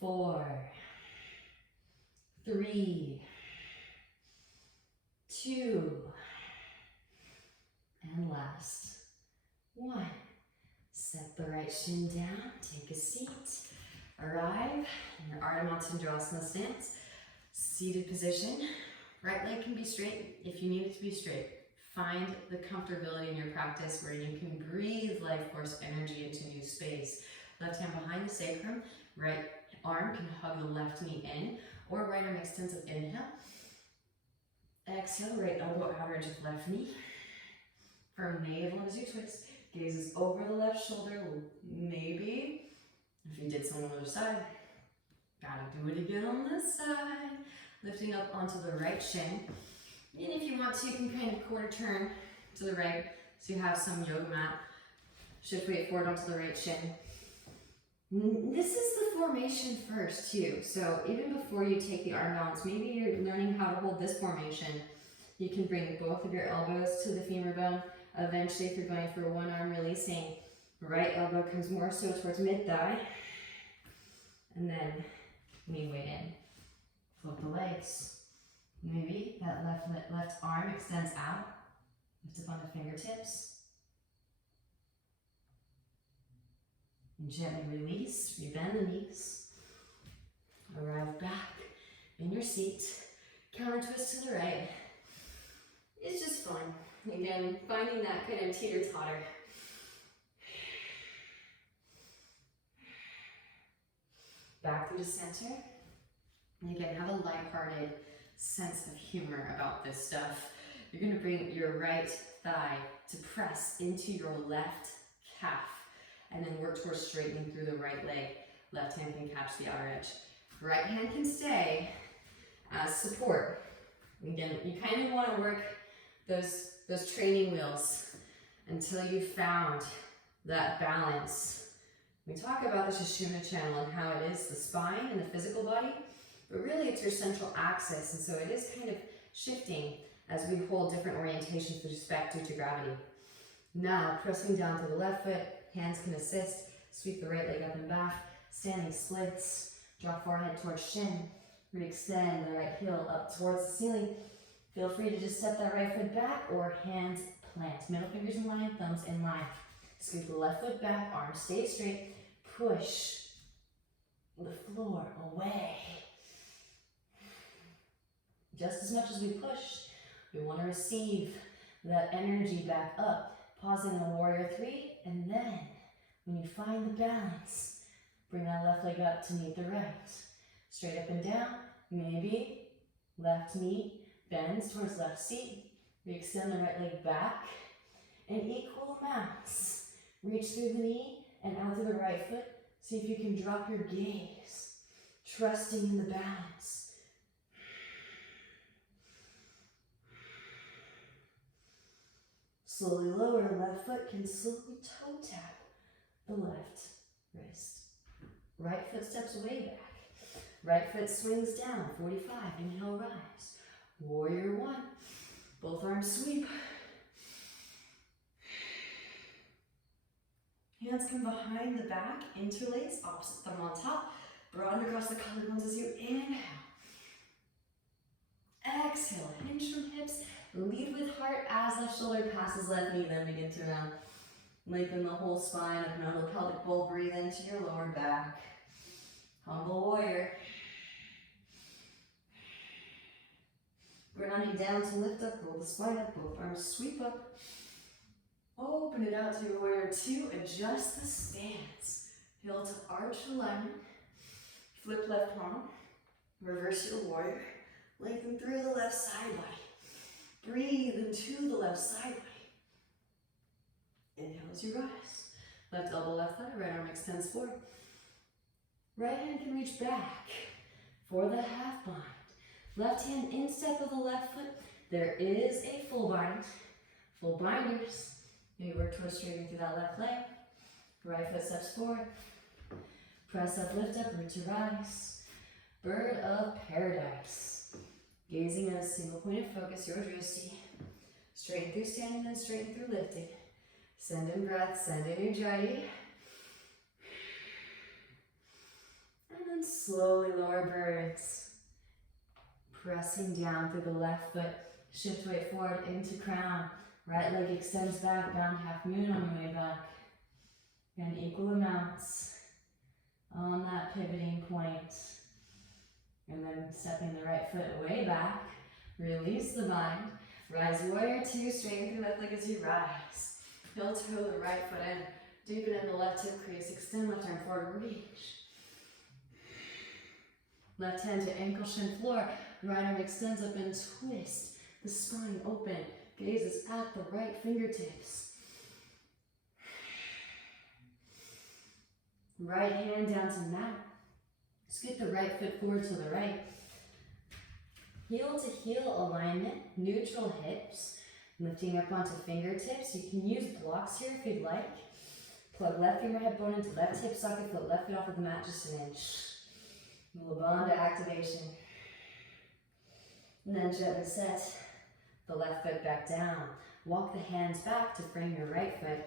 4, 3, 2, and last 1. Set the right shin down, take a seat. Arrive in your Ardha Matsyendrasana stance. Seated position. Right leg can be straight if you need it to be straight. Find the comfortability in your practice where you can breathe life force energy into new space. Left hand behind the sacrum, right arm can hug the left knee in, or right arm extends up, inhale. Exhale, right elbow outer edge of left knee. Firm navel as you twist. Gazes over the left shoulder, maybe. If you did so on the other side, gotta do it again on this side. Lifting up onto the right shin. And if you want to, you can kind of quarter turn to the right, so you have some yoga mat. Shift weight forward onto the right shin. This is the formation first too, so even before you take the arm balance, maybe you're learning how to hold this formation. You can bring both of your elbows to the femur bone. Eventually, if you're going for one arm releasing, right elbow comes more so towards mid-thigh, and then knee weight in. Flip the legs. Maybe that left arm extends out. Lift up on the fingertips. And gently release, rebend the knees. Arrive back in your seat. Counter twist to the right. It's just fun. Again, finding that kind of teeter-totter. Back through the center. And again, have a lighthearted sense of humor about this stuff. You're going to bring your right thigh to press into your left calf, and then work towards straightening through the right leg. Left hand can catch the outer edge. Right hand can stay as support. Again, you kind of want to work those training wheels until you found that balance. We talk about the Sushumna channel and how it is the spine and the physical body, but really it's your central axis, and so it is kind of shifting as we hold different orientations with respect due to gravity. Now, pressing down to the left foot, hands can assist, sweep the right leg up and back, standing splits, draw forehead towards shin, re-extend the right heel up towards the ceiling. Feel free to just step that right foot back or hands plant. Middle fingers in line, thumbs in line. Scoot the left foot back, arms stay straight. Push the floor away. Just as much as we push, we want to receive that energy back up. Pausing in a warrior three, and then when you find the balance, bring that left leg up to meet the right. Straight up and down, maybe left knee bends towards left seat. Re-extend the right leg back in equal amounts. Reach through the knee and out through the right foot. See if you can drop your gaze, trusting in the balance. Slowly lower, left foot can slowly toe tap the left wrist. Right foot steps way back. Right foot swings down, 45, inhale, rise. Warrior one, both arms sweep. Hands come behind the back, interlace, opposite thumb on top. Broaden across the collarbones as you inhale. Exhale, hinge from hips. Lead with heart as left shoulder passes left knee, then begin to round. Lengthen the whole spine up and over the pelvic bowl. Breathe into your lower back. Humble warrior. Grounding down to lift up, roll the spine up, both arms sweep up. Open it out to your warrior two. Adjust the stance. Heel to arch alignment. Flip left palm. Reverse your warrior. Lengthen through the left side body. Breathe into the left side body. Inhale as you rise. Left elbow, left thigh, right arm extends forward. Right hand can reach back for the half bind. Left hand instep of the left foot. There is a full bind. Full binders. Maybe work towards straightening through that left leg. Right foot steps forward. Press up, lift up, root to rise. Bird of paradise. Gazing at a single point of focus, your drishti. Straighten through standing, then straighten through lifting. Send in breath, send in ujjayi. And then slowly lower birds. Pressing down through the left foot. Shift weight forward into crown. Right leg extends back, bound half moon on your way back. And equal amounts on that pivoting point. And then stepping the right foot way back. Release the bind. Rise warrior two, straighten through left leg as you rise. Heel toe the right foot in. Deepen in the left hip crease. Extend left arm forward. Reach. Left hand to ankle, shin, floor. Right arm extends up and twist. The spine open. Gaze is at the right fingertips. Right hand down to mat. Scoot the right foot forward to the right. Heel to heel alignment. Neutral hips. Lifting up onto fingertips. You can use blocks here if you'd like. Plug left femur head bone into left hip socket, foot left foot off of the mat just an inch. Bandha activation. And then gently set the left foot back down. Walk the hands back to frame your right foot.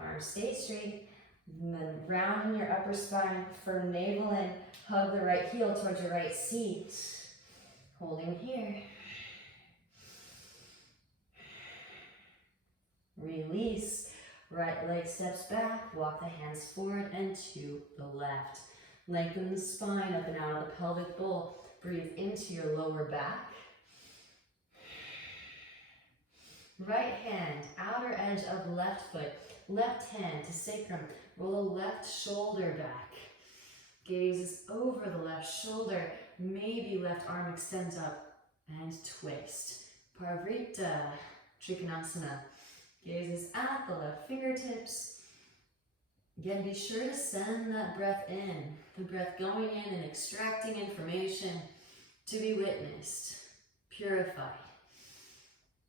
Arms stay straight. And then round in your upper spine, firm navel in. Hug the right heel towards your right seat. Holding here. Release. Right leg steps back, walk the hands forward and to the left. Lengthen the spine up and out of the pelvic bowl. Breathe into your lower back. Right hand, outer edge of left foot. Left hand to sacrum. Roll the left shoulder back. Gaze is over the left shoulder. Maybe left arm extends up and twist. Parivrtta Trikonasana. Gaze is at the left fingertips. Again, be sure to send that breath in. The breath going in and extracting information to be witnessed, purified.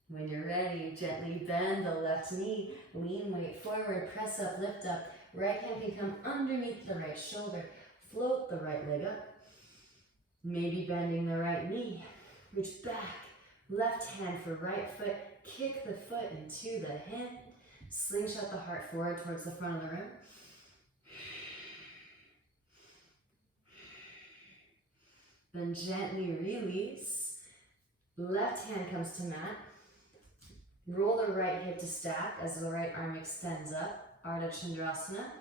When you're ready, gently bend the left knee, lean weight forward, press up, lift up. Right hand can come underneath the right shoulder. Float the right leg up. Maybe bending the right knee. Reach back. Left hand for right foot. Kick the foot into the hand. Slingshot the heart forward towards the front of the room. Then gently release. Left hand comes to mat. Roll the right hip to stack as the right arm extends up. Ardha Chandrasana.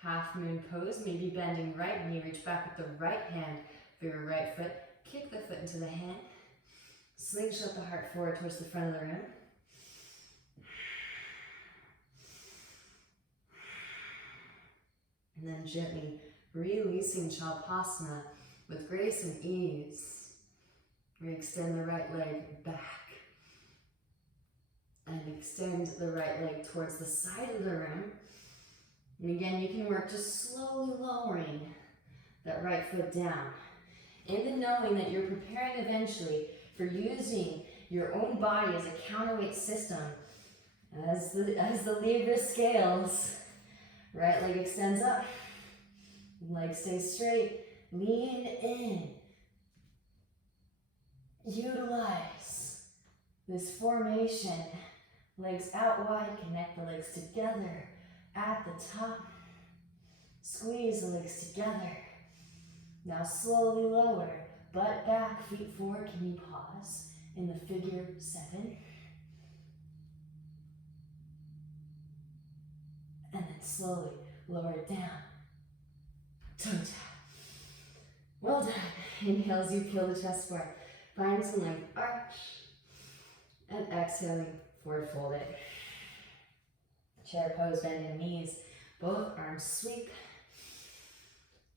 Half moon pose. Maybe bending right knee. Reach back with the right hand for your right foot. Kick the foot into the hand. Slingshot the heart forward towards the front of the room. And then gently releasing Shalpasana with grace and ease. We extend the right leg back. And extend the right leg towards the side of the room. And again, you can work just slowly lowering that right foot down. In the knowing that you're preparing eventually for using your own body as a counterweight system. As the Libra scales, right leg extends up, leg stays straight, lean in. Utilize this formation, legs out wide, connect the legs together at the top, squeeze the legs together. Now slowly lower, butt back, feet forward. Can you pause in the figure 7? And then slowly lower it down. Toe tap. Well done. Inhale as you peel the chest forward. Find some length, arch. And exhaling, forward fold it. Chair pose, bending knees. Both arms sweep.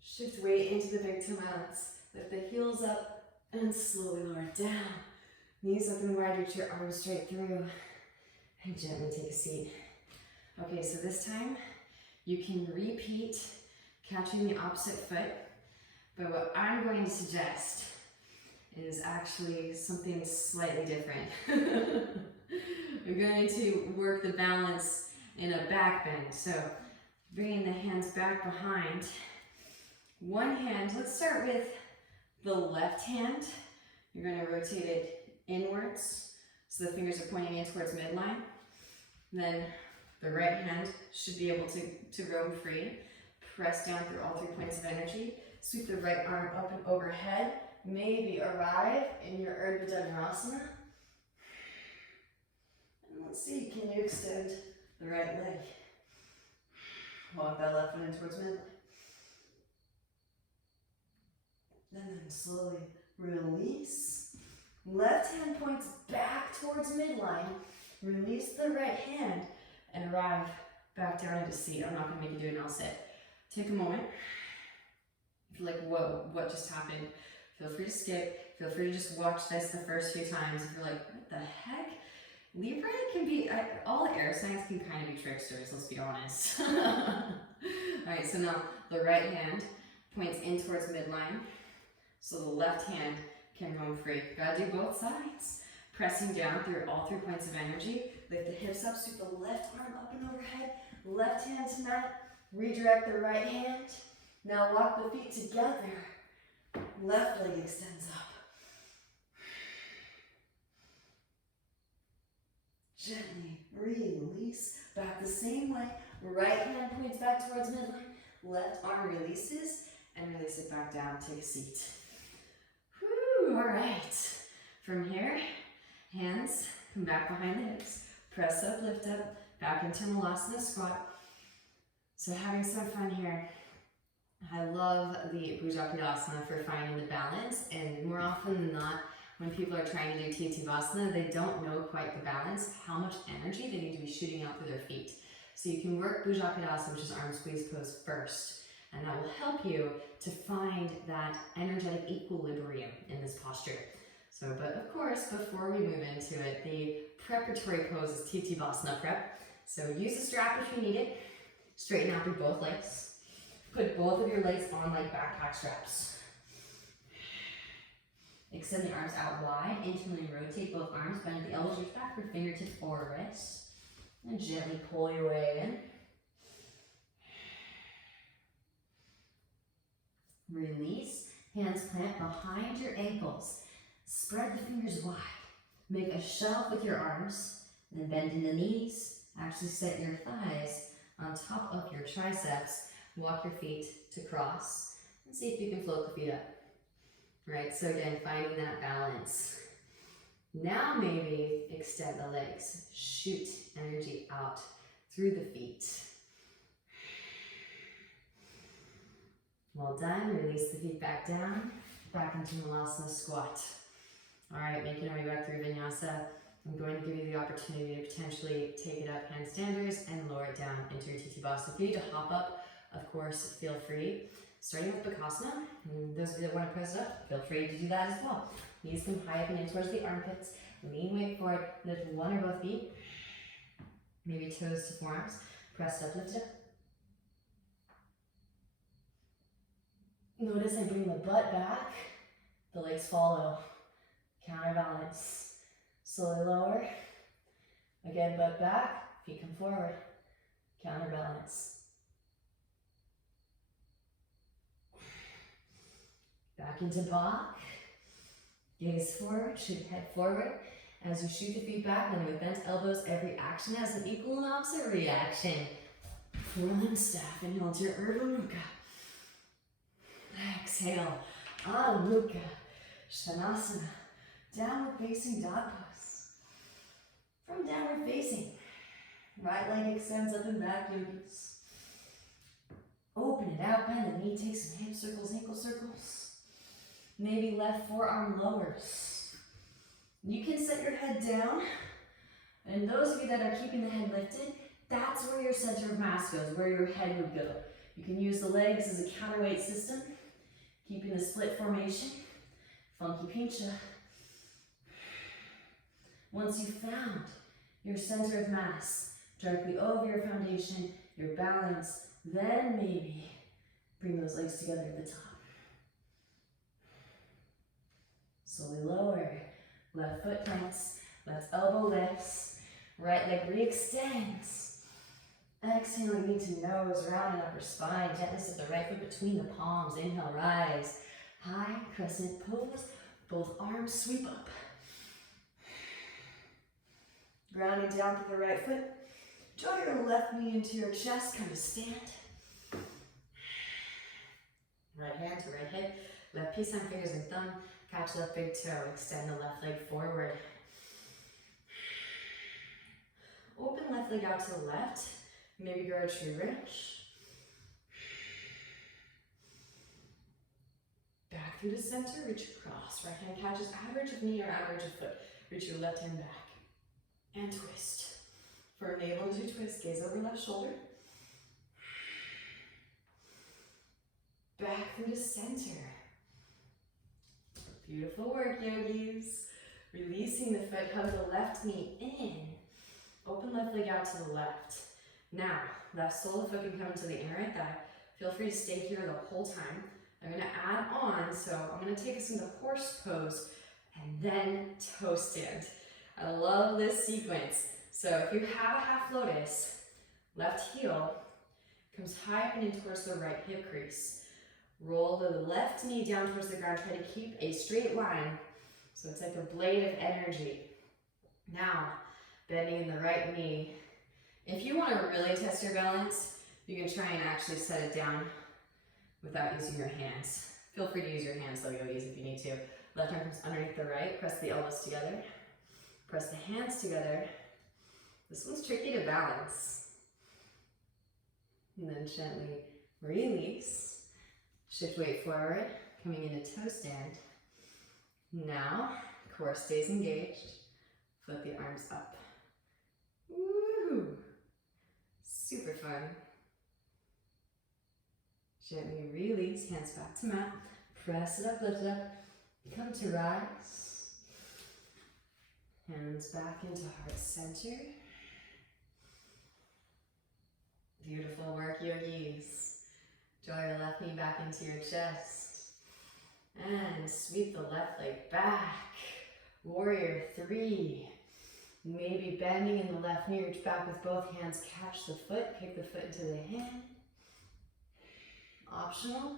Shift weight into the big toe mounts. Lift the heels up and slowly lower it down. Knees open wide, reach your arms straight through. And gently take a seat. Okay, so this time you can repeat catching the opposite foot, but what I'm going to suggest is actually something slightly different. We're going to work the balance in a back bend. So bringing the hands back behind. One hand, let's start with the left hand. You're going to rotate it inwards so the fingers are pointing in towards midline. Then the right hand should be able to roam free. Press down through all 3 points of energy. Sweep the right arm up and overhead. Maybe arrive in your Urdhva Dhanurasana. And let's see, can you extend the right leg? Walk that left foot in towards midline. And then slowly release. Left hand points back towards midline. Release the right hand and arrive back down into seat. I'm not gonna make you do an L sit. Take a moment. If you're like, whoa, what just happened? Feel free to skip. Feel free to just watch this the first few times. If you're like, what the heck? Libra can be, all air signs can kind of be tricksters, let's be honest. Alright, so now the right hand points in towards midline. So the left hand can roam free. Gotta do both sides. Pressing down through all 3 points of energy. Lift the hips up, sweep the left arm up and overhead. Left hand to mat. Redirect the right hand. Now walk the feet together. Left leg extends up. Gently release. Back the same way. Right hand points back towards midline. Left arm releases and release it back down. Take a seat. Whew, all right. From here, hands come back behind the hips. Press up, lift up, back into Malasana squat. So having some fun here. I love the Bhujakadasana for finding the balance, and more often than not, when people are trying to do Titivasana, they don't know quite the balance, how much energy they need to be shooting out through their feet. So you can work Bhujakadasana, which is arm squeeze pose, first, and that will help you to find that energetic equilibrium in this posture. So, but of course, before we move into it, the preparatory pose is Titivasana prep. So use a strap if you need it. Straighten out through both legs. Put both of your legs on like backpack straps. Extend the arms out wide. Internally rotate both arms. Bend the elbows, reach back for fingertips or wrists. And gently pull your way in. Release. Hands plant behind your ankles. Spread the fingers wide. Make a shelf with your arms. Then bend in the knees. Actually set your thighs on top of your triceps. Walk your feet to cross and see if you can float the feet up. Right, so again, finding that balance. Now maybe extend the legs. Shoot energy out through the feet. Well done. Release the feet back down. Back into Malasana squat. All right, making our way back through Vinyasa. I'm going to give you the opportunity to potentially take it up handstanders and lower it down into your Titivasana. If you need to hop up, of course, feel free. Starting with Bakasana, and those of you that want to press it up, feel free to do that as well. Knees come high up and in towards the armpits. Lean weight forward, lift one or both feet. Maybe toes to forearms. Press up, lift up. Notice I bring the butt back. The legs follow. Counterbalance. Slowly lower. Again, butt back. Feet come forward. Counterbalance. Back into Bach. Gaze forward, shoot head forward. As you shoot the feet back, then with bent elbows, every action has an equal and opposite reaction. Whirling staff, inhale to your Urdhva Mukha. Exhale, Adho Mukha. Svanasana, downward facing dog pose. From downward facing, right leg extends up and back, yogis. Open it out, bend the knee, take some hip circles, ankle circles. Maybe left forearm lowers. You can set your head down, and those of you that are keeping the head lifted, that's where your center of mass goes, where your head would go. You can use the legs as a counterweight system, keeping the split formation, funky pincha. Once you've found your center of mass, directly over your foundation, your balance, then maybe bring those legs together at the top. Slowly lower, left foot plants, left elbow lifts, right leg re-extends. Exhaling into nose, round and upper spine. Gently set the right foot between the palms. Inhale, rise. High crescent pose. Both arms sweep up. Grounding down to the right foot. Draw your left knee into your chest. Come to stand. Right hand to right hip. Left peace sign, fingers and thumb. Catch left big toe. Extend the left leg forward. Open left leg out to the left. Maybe grow a tree branch. Back through the center, reach across. Right hand catches average of knee or average of foot. Reach your left hand back. And twist. For a navel to twist, gaze over left shoulder. back through the center. Beautiful work, yogis. Releasing the foot, hug the left knee in. Open left leg out to the left. Now, left sole of the foot can come into the inner right thigh. Feel free to stay here the whole time. I'm gonna add on, so I'm gonna take us into horse pose and then toe stand. I love this sequence. So if you have a half lotus, left heel comes high up and in towards the right hip crease. Roll the left knee down towards the ground. Try to keep a straight line. So it's like a blade of energy. Now, bending in the right knee. If you want to really test your balance, you can try and actually set it down without using your hands. Feel free to use your hands though, yogis, if you need to. Left arm comes underneath the right. Press the elbows together. Press the hands together. This one's tricky to balance. And then gently release. Shift weight forward, coming into toe stand. Now, core stays engaged. Flip the arms up. Woo! Super fun. Gently release, hands back to mat. Press it up, lift it up. Come to rise. Hands back into heart center. Beautiful work, yogis. Draw your left knee back into your chest. And sweep the left leg back. Warrior 3. Maybe bending in the left knee, reach back with both hands, catch the foot, kick the foot into the hand. Optional,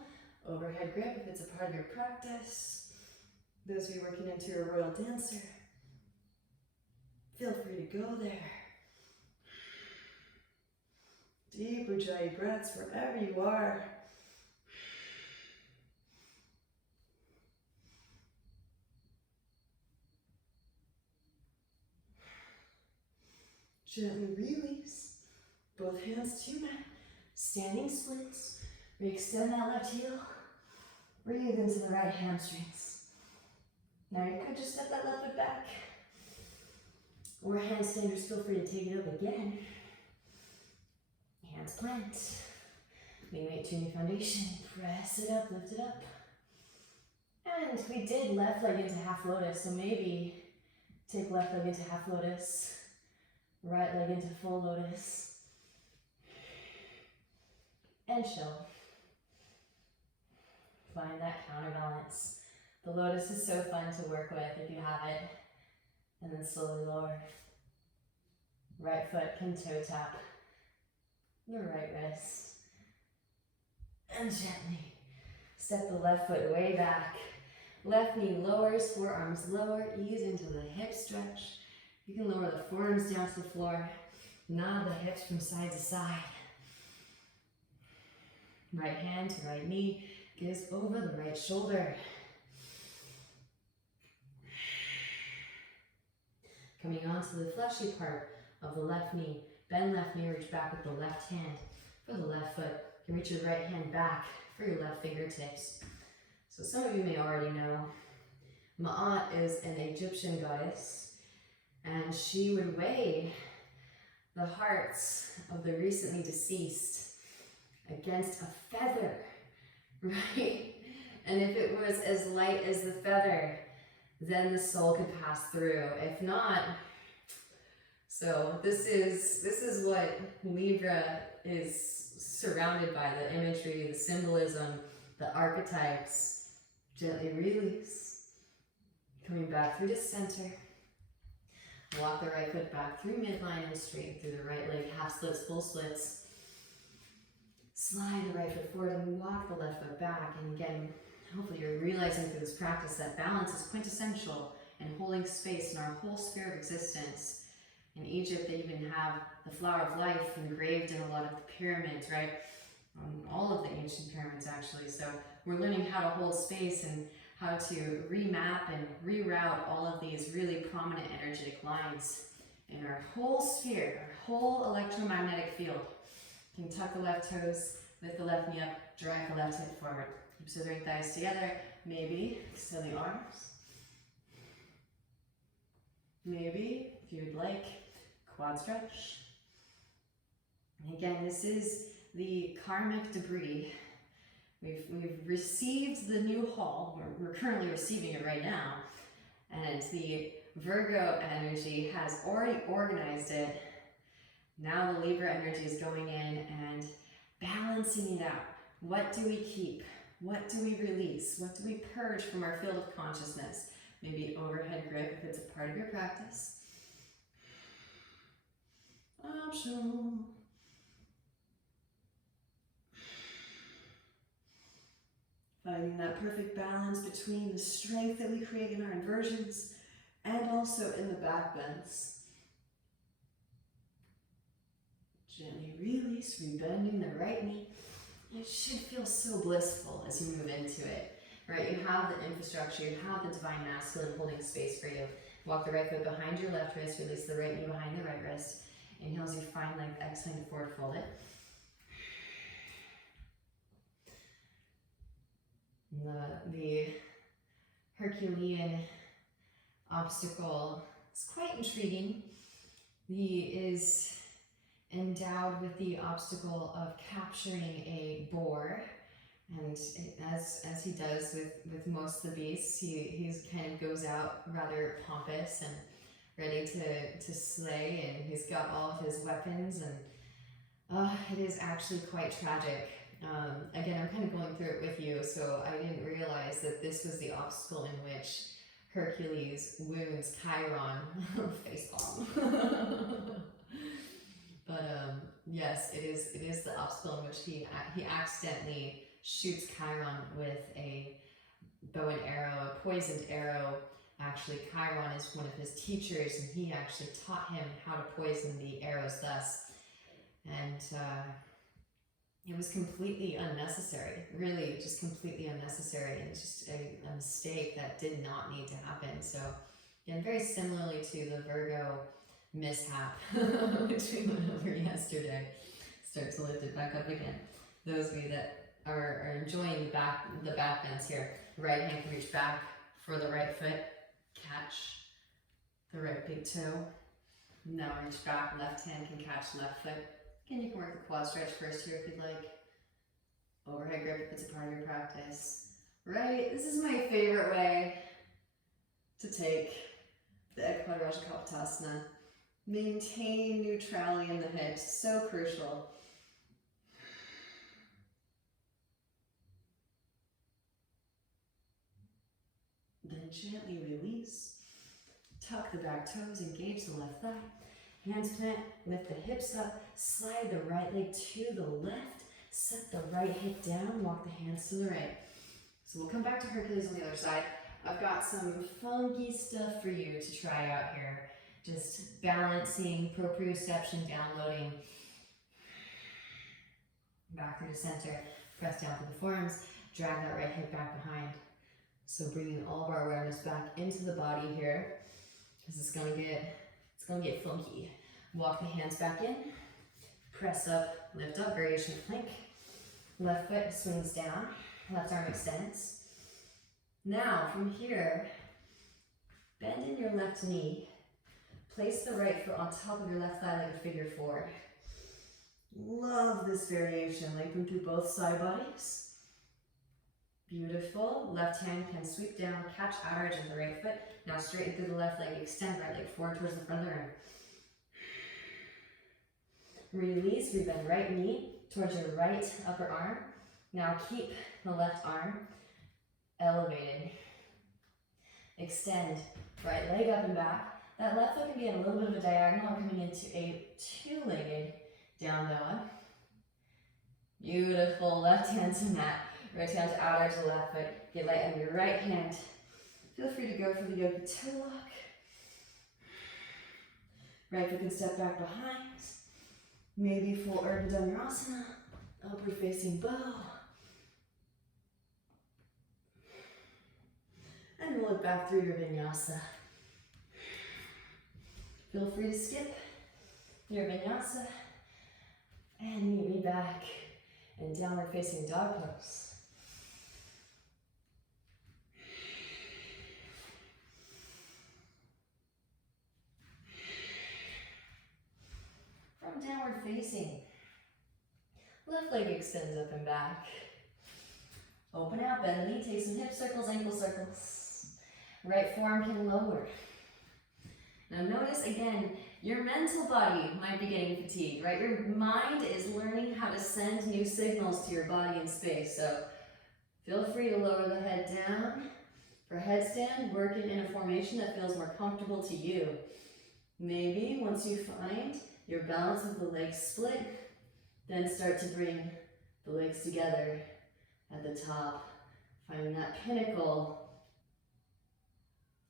overhead grip if it's a part of your practice. Those of you working into a royal dancer, feel free to go there. Deep Ujjayi breaths wherever you are. Gently release. Both hands to mat. Standing splits. Re-extend that left heel. Breathe into the right hamstrings. Now you could just step that left foot back. Or handstanders, feel free to take it up again. Hands plant. Knee weight to your foundation. Press it up, lift it up. And we did left leg into half lotus, so maybe take left leg into half lotus. Right leg into full lotus. And chill. Find that counterbalance. The lotus is so fun to work with if you have it. And then slowly lower. Right foot can toe tap the right wrist. And gently step the left foot way back. Left knee lowers, forearms lower, ease into the hip stretch. You can lower the forearms down to the floor, nod the hips from side to side. Right hand to right knee gives over the right shoulder. Coming onto the fleshy part of the left knee. Bend left knee, reach back with the left hand for the left foot. You can reach your right hand back for your left fingertips. So some of you may already know, Ma'at is an Egyptian goddess, and she would weigh the hearts of the recently deceased against a feather, right? And if it was as light as the feather, then the soul could pass through. If not, so this is what Libra is surrounded by, the imagery, the symbolism, the archetypes. Gently release. Coming back through the center. Walk the right foot back through midline and straight through the right leg. Half splits, full splits. Slide the right foot forward and walk the left foot back. And again, hopefully you're realizing through this practice that balance is quintessential in holding space in our whole sphere of existence. In Egypt, they even have the flower of life engraved in a lot of the pyramids, right? All of the ancient pyramids, actually. So we're learning how to hold space and how to remap and reroute all of these really prominent energetic lines in our whole sphere, our whole electromagnetic field. You can tuck the left toes, lift the left knee up, drag the left hip forward. Keep scissoring thighs together. Maybe extend the arms. Maybe, if you'd like, quad stretch. And again, this is the karmic debris We've received the new haul. We're currently receiving it right now. And the Virgo energy has already organized it. Now the Libra energy is going in and balancing it out. What do we keep? What do we release? What do we purge from our field of consciousness? Maybe overhead grip if it's a part of your practice. Optional. Finding that perfect balance between the strength that we create in our inversions and also in the back bends. Gently release, rebending the right knee. It should feel so blissful as you move into it, right? You have the infrastructure, you have the divine masculine holding space for you. Walk the right foot behind your left wrist, release the right knee behind the right wrist. Inhale as you find length, exhale to forward fold it. The Herculean obstacle is quite intriguing. He is endowed with the obstacle of capturing a boar, and as he does with most of the beasts, he kind of goes out rather pompous and ready to slay, and he's got all of his weapons, and it is actually quite tragic. Again, I'm kind of going through it with you, so I didn't realize that this was the obstacle in which Hercules wounds Chiron. Facepalm. But yes, it is the obstacle in which he accidentally shoots Chiron with a bow and arrow, a poisoned arrow. Actually, Chiron is one of his teachers, and he actually taught him how to poison the arrows thus. And it was completely unnecessary, really just completely unnecessary, and just a mistake that did not need to happen. So, again, very similarly to the Virgo mishap, which we went over yesterday. Start to lift it back up again. Those of you that are enjoying the back bends here, right hand can reach back for the right foot, catch the right big toe. Now reach back, left hand can catch left foot. Again, you can work the quad stretch first here if you'd like. Overhead grip if it's a part of your practice. Right, this is my favorite way to take the Ekvadraja Kapotasana. Maintain neutrality in the hips, so crucial. Then gently release. Tuck the back toes, engage the left thigh. Hands plant, lift the hips up, slide the right leg to the left, set the right hip down, walk the hands to the right. So we'll come back to Hercules on the other side. I've got some funky stuff for you to try out here. Just balancing, proprioception, downloading. Back through the center, press down through the forearms, drag that right hip back behind. So bringing all of our awareness back into the body here, because it's gonna get funky. Walk the hands back in, press up, lift up, variation of plank. Left foot swings down, left arm extends. Now from here, bend in your left knee. Place the right foot on top of your left thigh like a figure four. Love this variation. Lengthen through both side bodies. Beautiful. Left hand can sweep down, catch outer edge of the right foot. Now straighten through the left leg, extend right leg forward towards the front of the room. Release, we bend right knee towards your right upper arm. Now keep the left arm elevated. Extend, right leg up and back. That left foot can be in a little bit of a diagonal or coming into a two-legged down dog. Beautiful, left hand to mat. Right hand to outer edge of the left foot. Get light on your right hand. Feel free to go for the yogi toe lock. Right foot can step back behind. Maybe full Urdhva Dhanurasana. Upward facing bow. And roll it back through your vinyasa. Feel free to skip your vinyasa and meet me back in downward facing dog pose. From downward facing, left leg extends up and back. Open out, bend the knee, take some hip circles, ankle circles. Right forearm can lower. Now notice again, your mental body might be getting fatigued, right? Your mind is learning how to send new signals to your body in space. So feel free to lower the head down. For headstand, work it in a formation that feels more comfortable to you. Maybe once you find your balance with the legs split, then start to bring the legs together at the top, finding that pinnacle,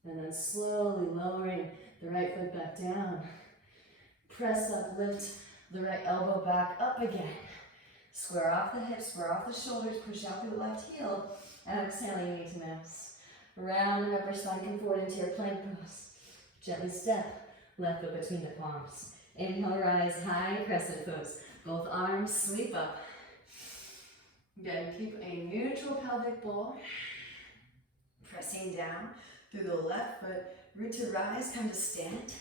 and then slowly lowering the right foot back down. Press up, lift the right elbow back up again. Square off the hips, square off the shoulders, push out through the left heel, and exhale, you need to mouse. Round and upper spine, come forward into your plank pose. Gently step, left foot between the palms. Inhale, rise, high crescent pose. Both arms sweep up. Again, keep a neutral pelvic bowl. Pressing down through the left foot. Root to rise, come to stand.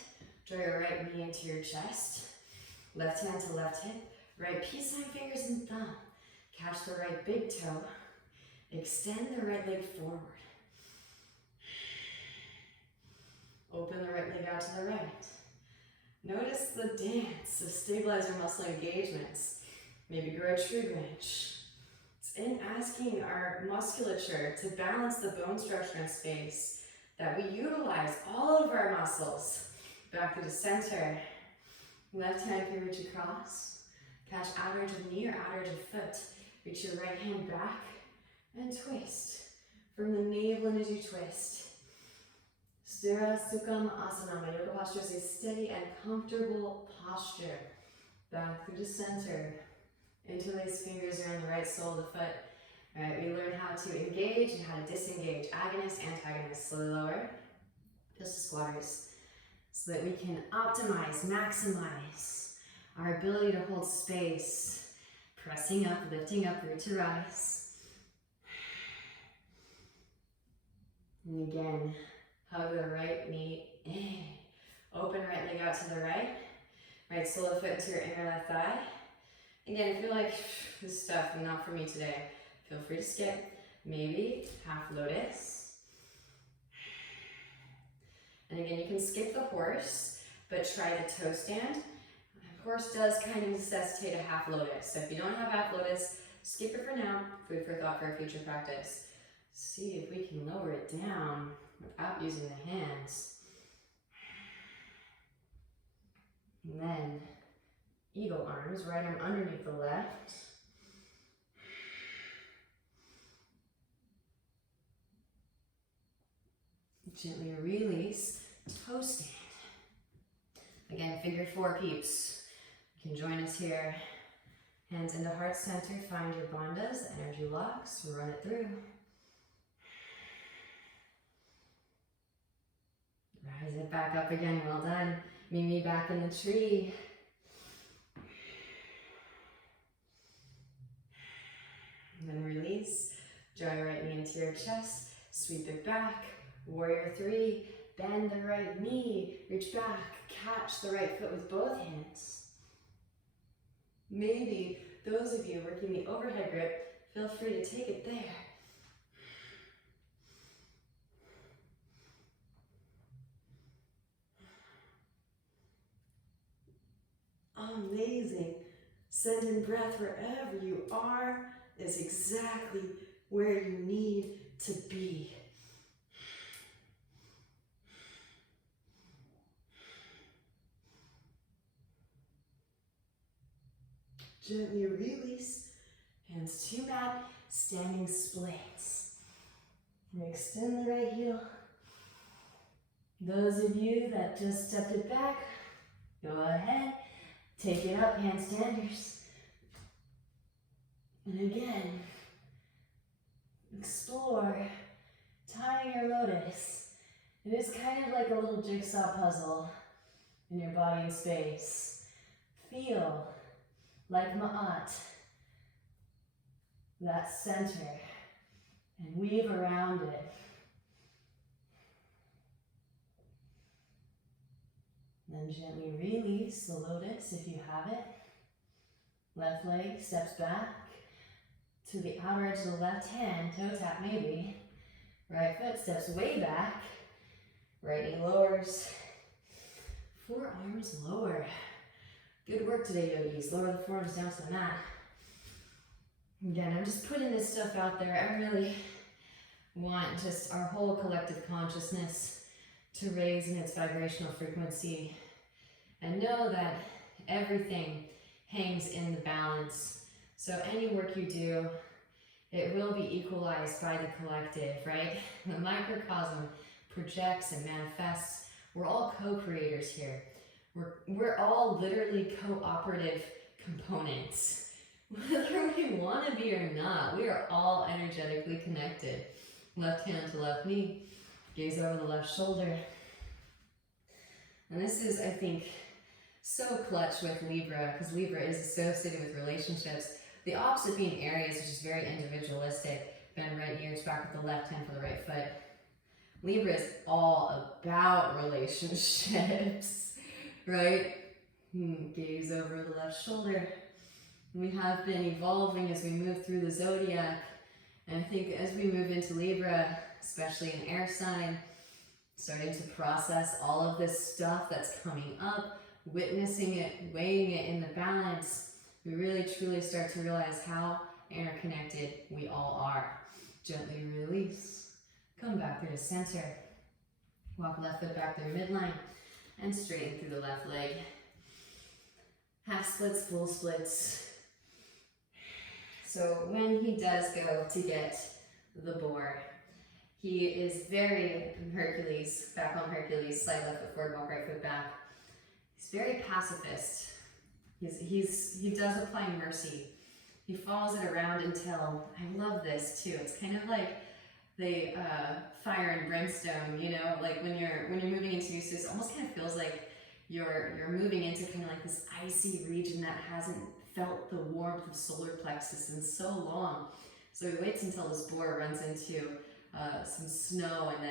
Draw your right knee into your chest. Left hand to left hip. Right peace sign fingers and thumb. Catch the right big toe. Extend the right leg forward. Open the right leg out to the right. Notice the dance of stabilizer muscle engagements. Maybe grow a tree branch. It's in asking our musculature to balance the bone structure in space that we utilize all of our muscles. Back to the center. Left hand can reach across. Catch outer edge of knee or outer edge of foot. Reach your right hand back and twist. From the navel as you twist. Sthira Sukham Asana. My yoga posture is a steady and comfortable posture. Back through the center. Interlace fingers around the right sole of the foot. All right, we learn how to engage and how to disengage. Agonist, antagonist. Slowly lower. Pistol squatters. So that we can optimize, maximize our ability to hold space. Pressing up, lifting up, root to rise. And again, hug the right knee in. Open right leg out to the right. Right sole of foot into your inner left thigh. Again, if you're like, this stuff is not for me today, feel free to skip. Maybe half lotus. And again, you can skip the horse, but try the toe stand. Horse does kind of necessitate a half lotus. So if you don't have half lotus, skip it for now. Food for thought for a future practice. See if we can lower it down without using the hands. And then eagle arms, right arm underneath the left. Gently release, toe stand. Again, figure four peeps. You can join us here. Hands into heart center, find your bandhas, energy locks, run it through. Rise it back up again, well done. Meet me back in the tree. And then release, draw your right knee into your chest, sweep it back. Warrior three, bend the right knee, reach back, catch the right foot with both hands. Maybe those of you working the overhead grip, feel free to take it there. Amazing. Send in breath wherever you are is exactly where you need to be. Gently release, hands to mat, standing splits. And extend the right heel. Those of you that just stepped it back, go ahead, take it up, handstanders. And again, explore tying your lotus. It is kind of like a little jigsaw puzzle in your body and space. Feel like Ma'at, that center, and weave around it. Then gently release the lotus if you have it. Left leg steps back, to the outer edge of the left hand, toe tap maybe. Right foot steps way back. Right knee lowers. Forearms lower. Good work today, yogis. Lower the forearms down to the mat. Again, I'm just putting this stuff out there. I really want just our whole collective consciousness to raise in its vibrational frequency and know that everything hangs in the balance. So any work you do, it will be equalized by the collective, right? The microcosm projects and manifests. We're all co-creators here. We're all literally cooperative components. Whether we want to be or not, we are all energetically connected. Left hand to left knee, gaze over the left shoulder. And this is, I think, so clutch with Libra, because Libra is associated with relationships. The opposite being Aries, which is very individualistic. Bend right ears back with the left hand for the right foot. Libra is all about relationships, right? Gaze over the left shoulder. We have been evolving as we move through the zodiac. And I think as we move into Libra, especially an air sign, starting to process all of this stuff that's coming up, witnessing it, weighing it in the balance, we really truly start to realize how interconnected we all are. Gently release. Come back through the center. Walk left foot back through midline and straighten through the left leg. Half splits, full splits. So when he does go to get the boar, he is very Hercules, back on Hercules, slide left foot forward, walk right foot back. He's very pacifist. He does apply mercy. He follows it around until, I love this too, it's kind of like the fire and brimstone, you know, like when you're moving into Usus, it almost kind of feels like you're moving into kind of like this icy region that hasn't felt the warmth of solar plexus in so long. So he waits until this boar runs into some snow, and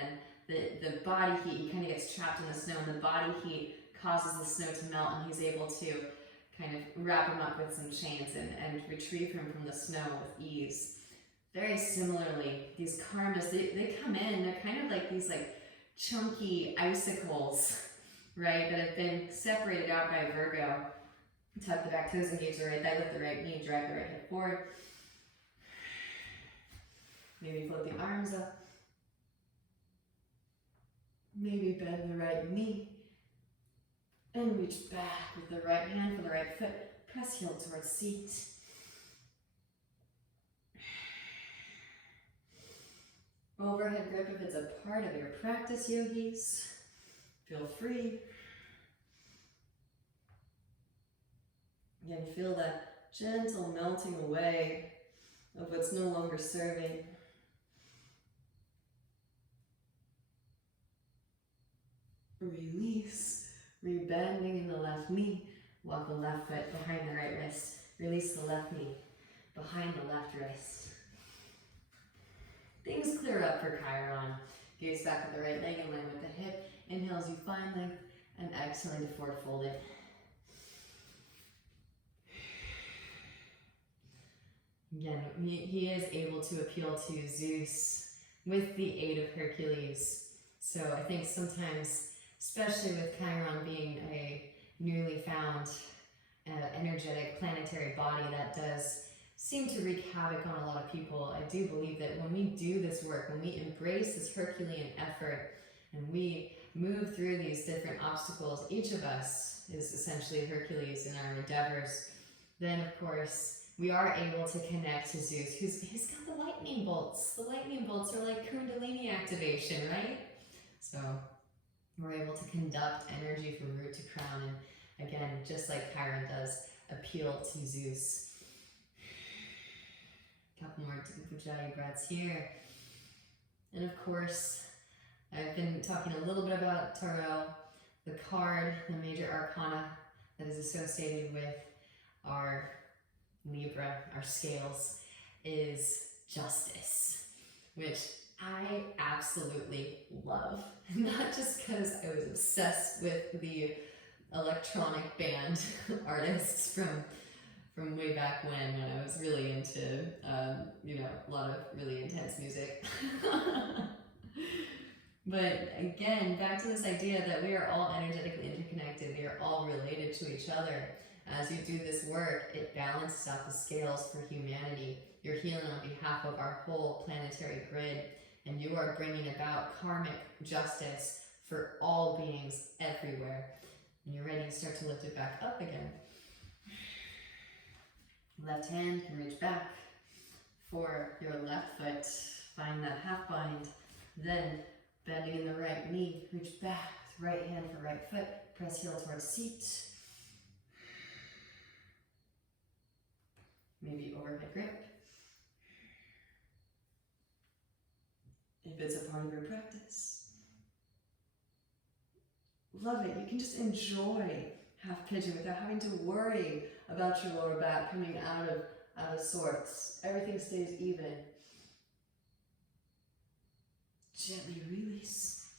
then the body heat, he kind of gets trapped in the snow, and the body heat causes the snow to melt, and he's able to kind of wrap him up with some chains and retrieve him from the snow with ease. Very similarly, these karmas, they come in, they're kind of like these like chunky icicles, right, that have been separated out by Virgo. Tuck the back toes, engage the right thigh, lift the right knee, drag the right hip forward. Maybe float the arms up. Maybe bend the right knee and reach back with the right hand for the right foot. Press heel towards seat. Overhead grip if it's a part of your practice, yogis. Feel free. Again, feel that gentle melting away of what's no longer serving. Release, rebending in the left knee. Walk the left foot behind the right wrist. Release the left knee behind the left wrist. Things clear up for Chiron. Gaze back with the right leg in line with the hip. Inhale as you find length, and exhaling to forward fold it. Again, he is able to appeal to Zeus with the aid of Hercules. So I think sometimes, especially with Chiron being a newly found energetic planetary body that does seem to wreak havoc on a lot of people, I do believe that when we do this work, when we embrace this Herculean effort and we move through these different obstacles, each of us is essentially Hercules in our endeavors, then of course we are able to connect to Zeus, who's got the lightning bolts. The lightning bolts are like Kundalini activation, right? So we're able to conduct energy from root to crown, and again, just like Chiron does, appeal to Zeus. Couple more Ujjayi breaths here. And of course, I've been talking a little bit about Tarot, the card, the major arcana that is associated with our Libra, our scales, is justice, which I absolutely love. Not just because I was obsessed with the electronic band artists from from way back when I was really into, a lot of really intense music. But again, back to this idea that we are all energetically interconnected. We are all related to each other. As you do this work, it balances out the scales for humanity. You're healing on behalf of our whole planetary grid, and you are bringing about karmic justice for all beings everywhere. When you're ready, start to lift it back up again. Left hand can reach back for your left foot. Find that half bind. Then, bending in the right knee, reach back. Right hand for right foot. Press heel towards seat. Maybe overhead grip. If it's a part of your practice. Love it. You can just enjoy half pigeon without having to worry about your lower back coming out of sorts. Everything stays even. Gently release.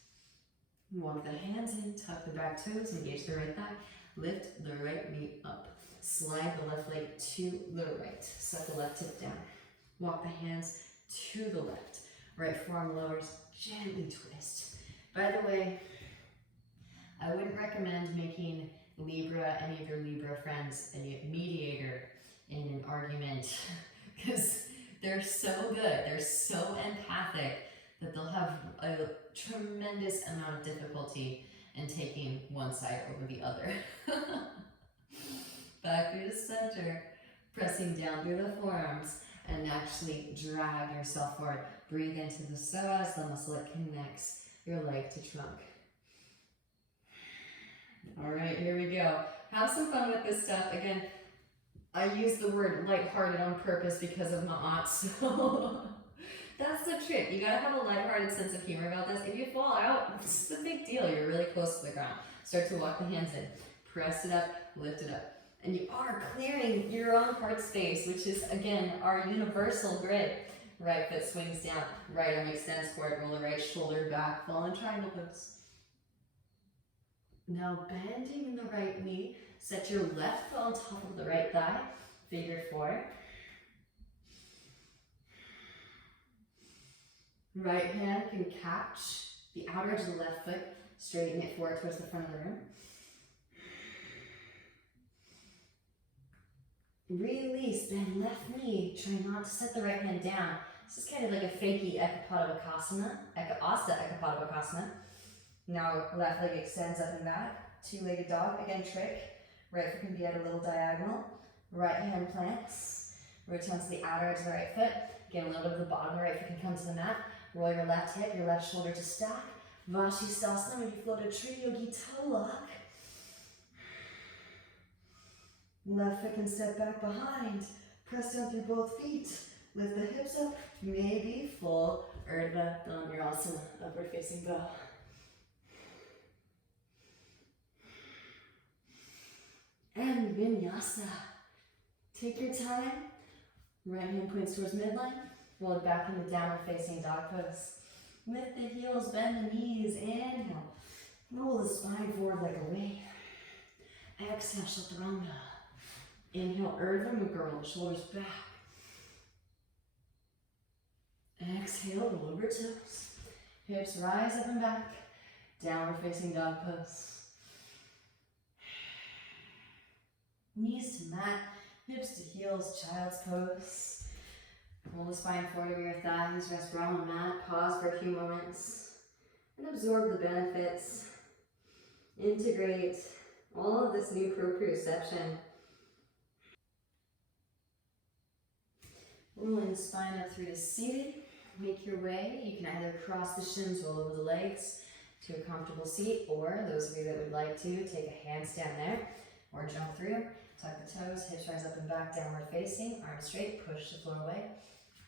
Walk the hands in, tuck the back toes, engage the right thigh, lift the right knee up. Slide the left leg to the right. Set the left hip down. Walk the hands to the left. Right forearm lowers, gently twist. By the way, I wouldn't recommend making Libra, any of your Libra friends, a mediator in an argument because they're so good, they're so empathic that they'll have a tremendous amount of difficulty in taking one side over the other. Back through the center, pressing down through the forearms, and actually drag yourself forward. Breathe into the psoas, the muscle that connects your leg to trunk. All right, here we go. Have some fun with this stuff. Again, I use the word lighthearted on purpose because of Ma'at, so that's the trick. You gotta have a lighthearted sense of humor about this. If you fall out, it's a big deal. You're really close to the ground. Start to walk the hands in. Press it up, lift it up. And you are clearing your own heart space, which is, again, our universal grid. Right foot swings down, right arm extends forward, roll the right shoulder back, fall in triangle pose. Now bending the right knee, set your left foot on top of the right thigh, figure four. Right hand can catch the outer edge of the left foot, straighten it forward towards the front of the room. Release, bend left knee, try not to set the right hand down. This is kind of like a fakey Ekapadabhakasana, Ekapadabhakasana. Now left leg extends up and back, two-legged dog, again trick. Right foot can be at a little diagonal. Right hand plants, rotate onto the outer edge of the right foot. Again, a little bit of the bottom of the right foot can come to the mat. Roll your left hip, your left shoulder to stack. Vashisthasana, maybe float a tree, yogi toe lock. Left foot can step back behind. Press down through both feet. Lift the hips up, maybe full Urdhva Dhanurasana, upward facing bow. And Vinyasa. Take your time. Right hand points towards midline. Roll it back into downward facing dog pose. Lift the heels, bend the knees. Inhale. Roll the spine forward like a wave. Exhale, Chaturanga. Inhale, Urdhva Mukha, shoulders back. Exhale, roll over toes. Hips rise up and back. Downward facing dog pose. Knees to mat, hips to heels, child's pose. Roll the spine forward over your thighs, rest Brahma mat, pause for a few moments, and absorb the benefits. Integrate all of this new proprioception. Rolling the spine up through to seated. Make your way. You can either cross the shins, roll over the legs to a comfortable seat, or those of you that would like to, take a handstand there, or jump through. Tuck the toes, hips rise up and back, downward facing, arms straight, push the floor away.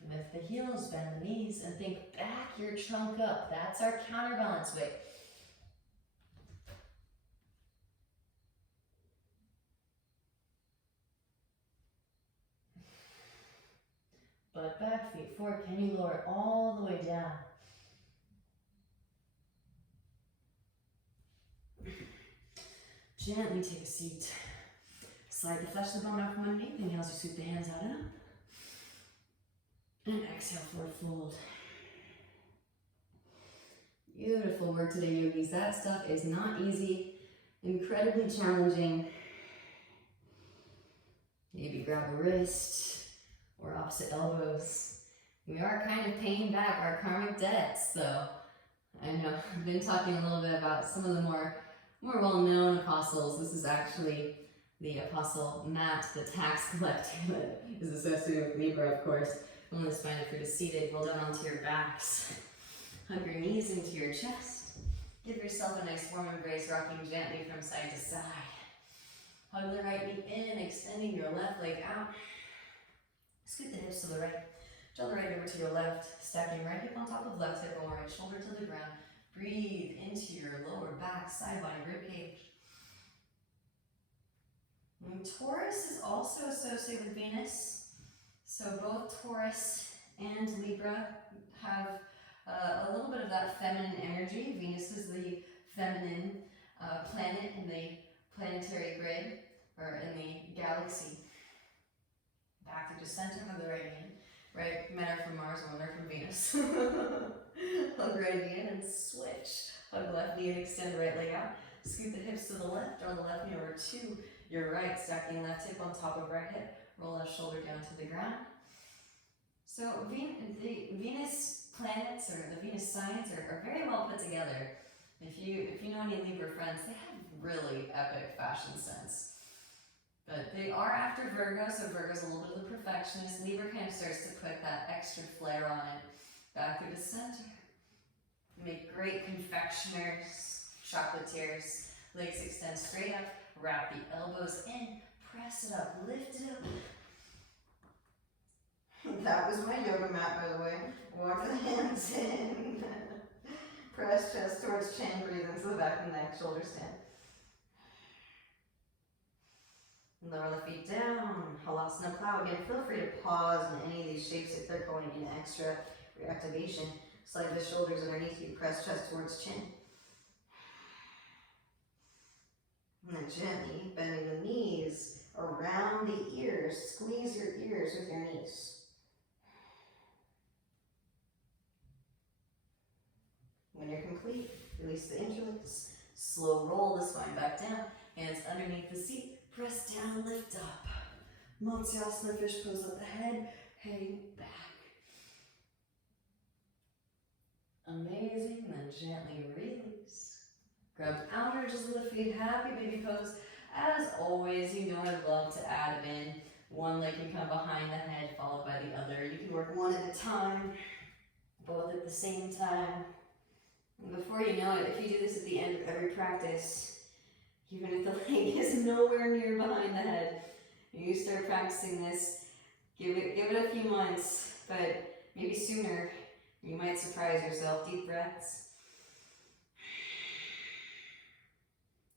Lift the heels, bend the knees, and think back your trunk up. That's our counterbalance weight. Butt back, feet forward. Can you lower it all the way down? Gently take a seat. Slide the flesh of the bone out from underneath. Inhale as you sweep the hands out and up. And exhale, forward fold. Beautiful work today, yogis. That stuff is not easy, incredibly challenging. Maybe grab a wrist or opposite elbows. We are kind of paying back our karmic debts, though. I know I've been talking a little bit about some of the more well-known apostles. This is actually the apostle Matt, the tax collector, that is associated with Libra, of course. On the spine, if you're seated, roll down onto your backs. Hug your knees into your chest. Give yourself a nice warm embrace, rocking gently from side to side. Hug the right knee in, extending your left leg out. Scoot the hips to the right. Draw the right over to your left, stacking right hip on top of left hip, or right shoulder to the ground. Breathe into your lower back, side body, rib cage. And Taurus is also associated with Venus. So both Taurus and Libra have a little bit of that feminine energy. Venus is the feminine planet in the planetary grid, or in the galaxy. Back to the center of the right hand. Right, men are from Mars, women are from Venus. Hug right knee in and switch. Hug left knee and extend the right leg out. Scoot the hips to the left, draw the left knee over to your right, stacking left hip on top of right hip. Roll left shoulder down to the ground. So the Venus planets, or the Venus signs, are very well put together. If you know any Libra friends, they have really epic fashion sense. But they are after Virgo, so Virgo's a little bit of the perfectionist. Libra kind of starts to put that extra flair on it. Back through the center. Make great confectioners, chocolatiers. Legs extend straight up. Wrap the elbows in. Press it up. Lift it up. That was my yoga mat, by the way. Walk the hands in. Press chest towards chin. Breathe into the back of the neck. Shoulders stand. Lower the feet down, Halasana Plow. Again, feel free to pause in any of these shapes if they're going in extra reactivation. Slide the shoulders underneath you, press chest towards chin. And then gently bending the knees around the ears. Squeeze your ears with your knees. When you're complete, release the interlace. Slow roll the spine back down. Hands underneath the seat. Press down, lift up. Matsyasana, fish pose, let the head hang back. Amazing, then gently release. Grab outer edges of the feet, happy baby pose. As always, you know I love to add it in. One leg can come behind the head, followed by the other. You can work one at a time, both at the same time. And before you know it, if you do this at the end of every practice, even if the leg is nowhere near behind the head, you start practicing this, give it a few months, but maybe sooner, you might surprise yourself. Deep breaths.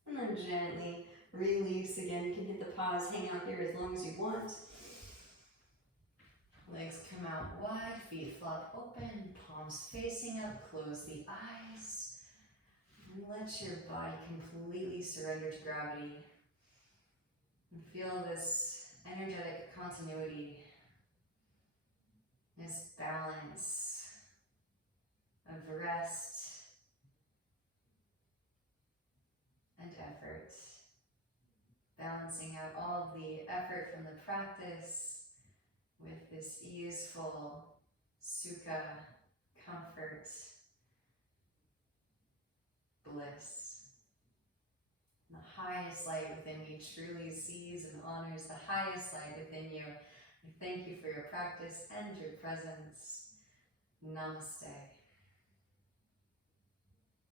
And then gently release again. You can hit the pause, hang out here as long as you want. Legs come out wide, feet flop open, palms facing up, close the eyes. And let your body completely surrender to gravity. And feel this energetic continuity, this balance of rest and effort. Balancing out all of the effort from the practice with this easeful sukha, comfort, bliss. The highest light within you truly sees and honors the highest light within you. I thank you for your practice and your presence. Namaste.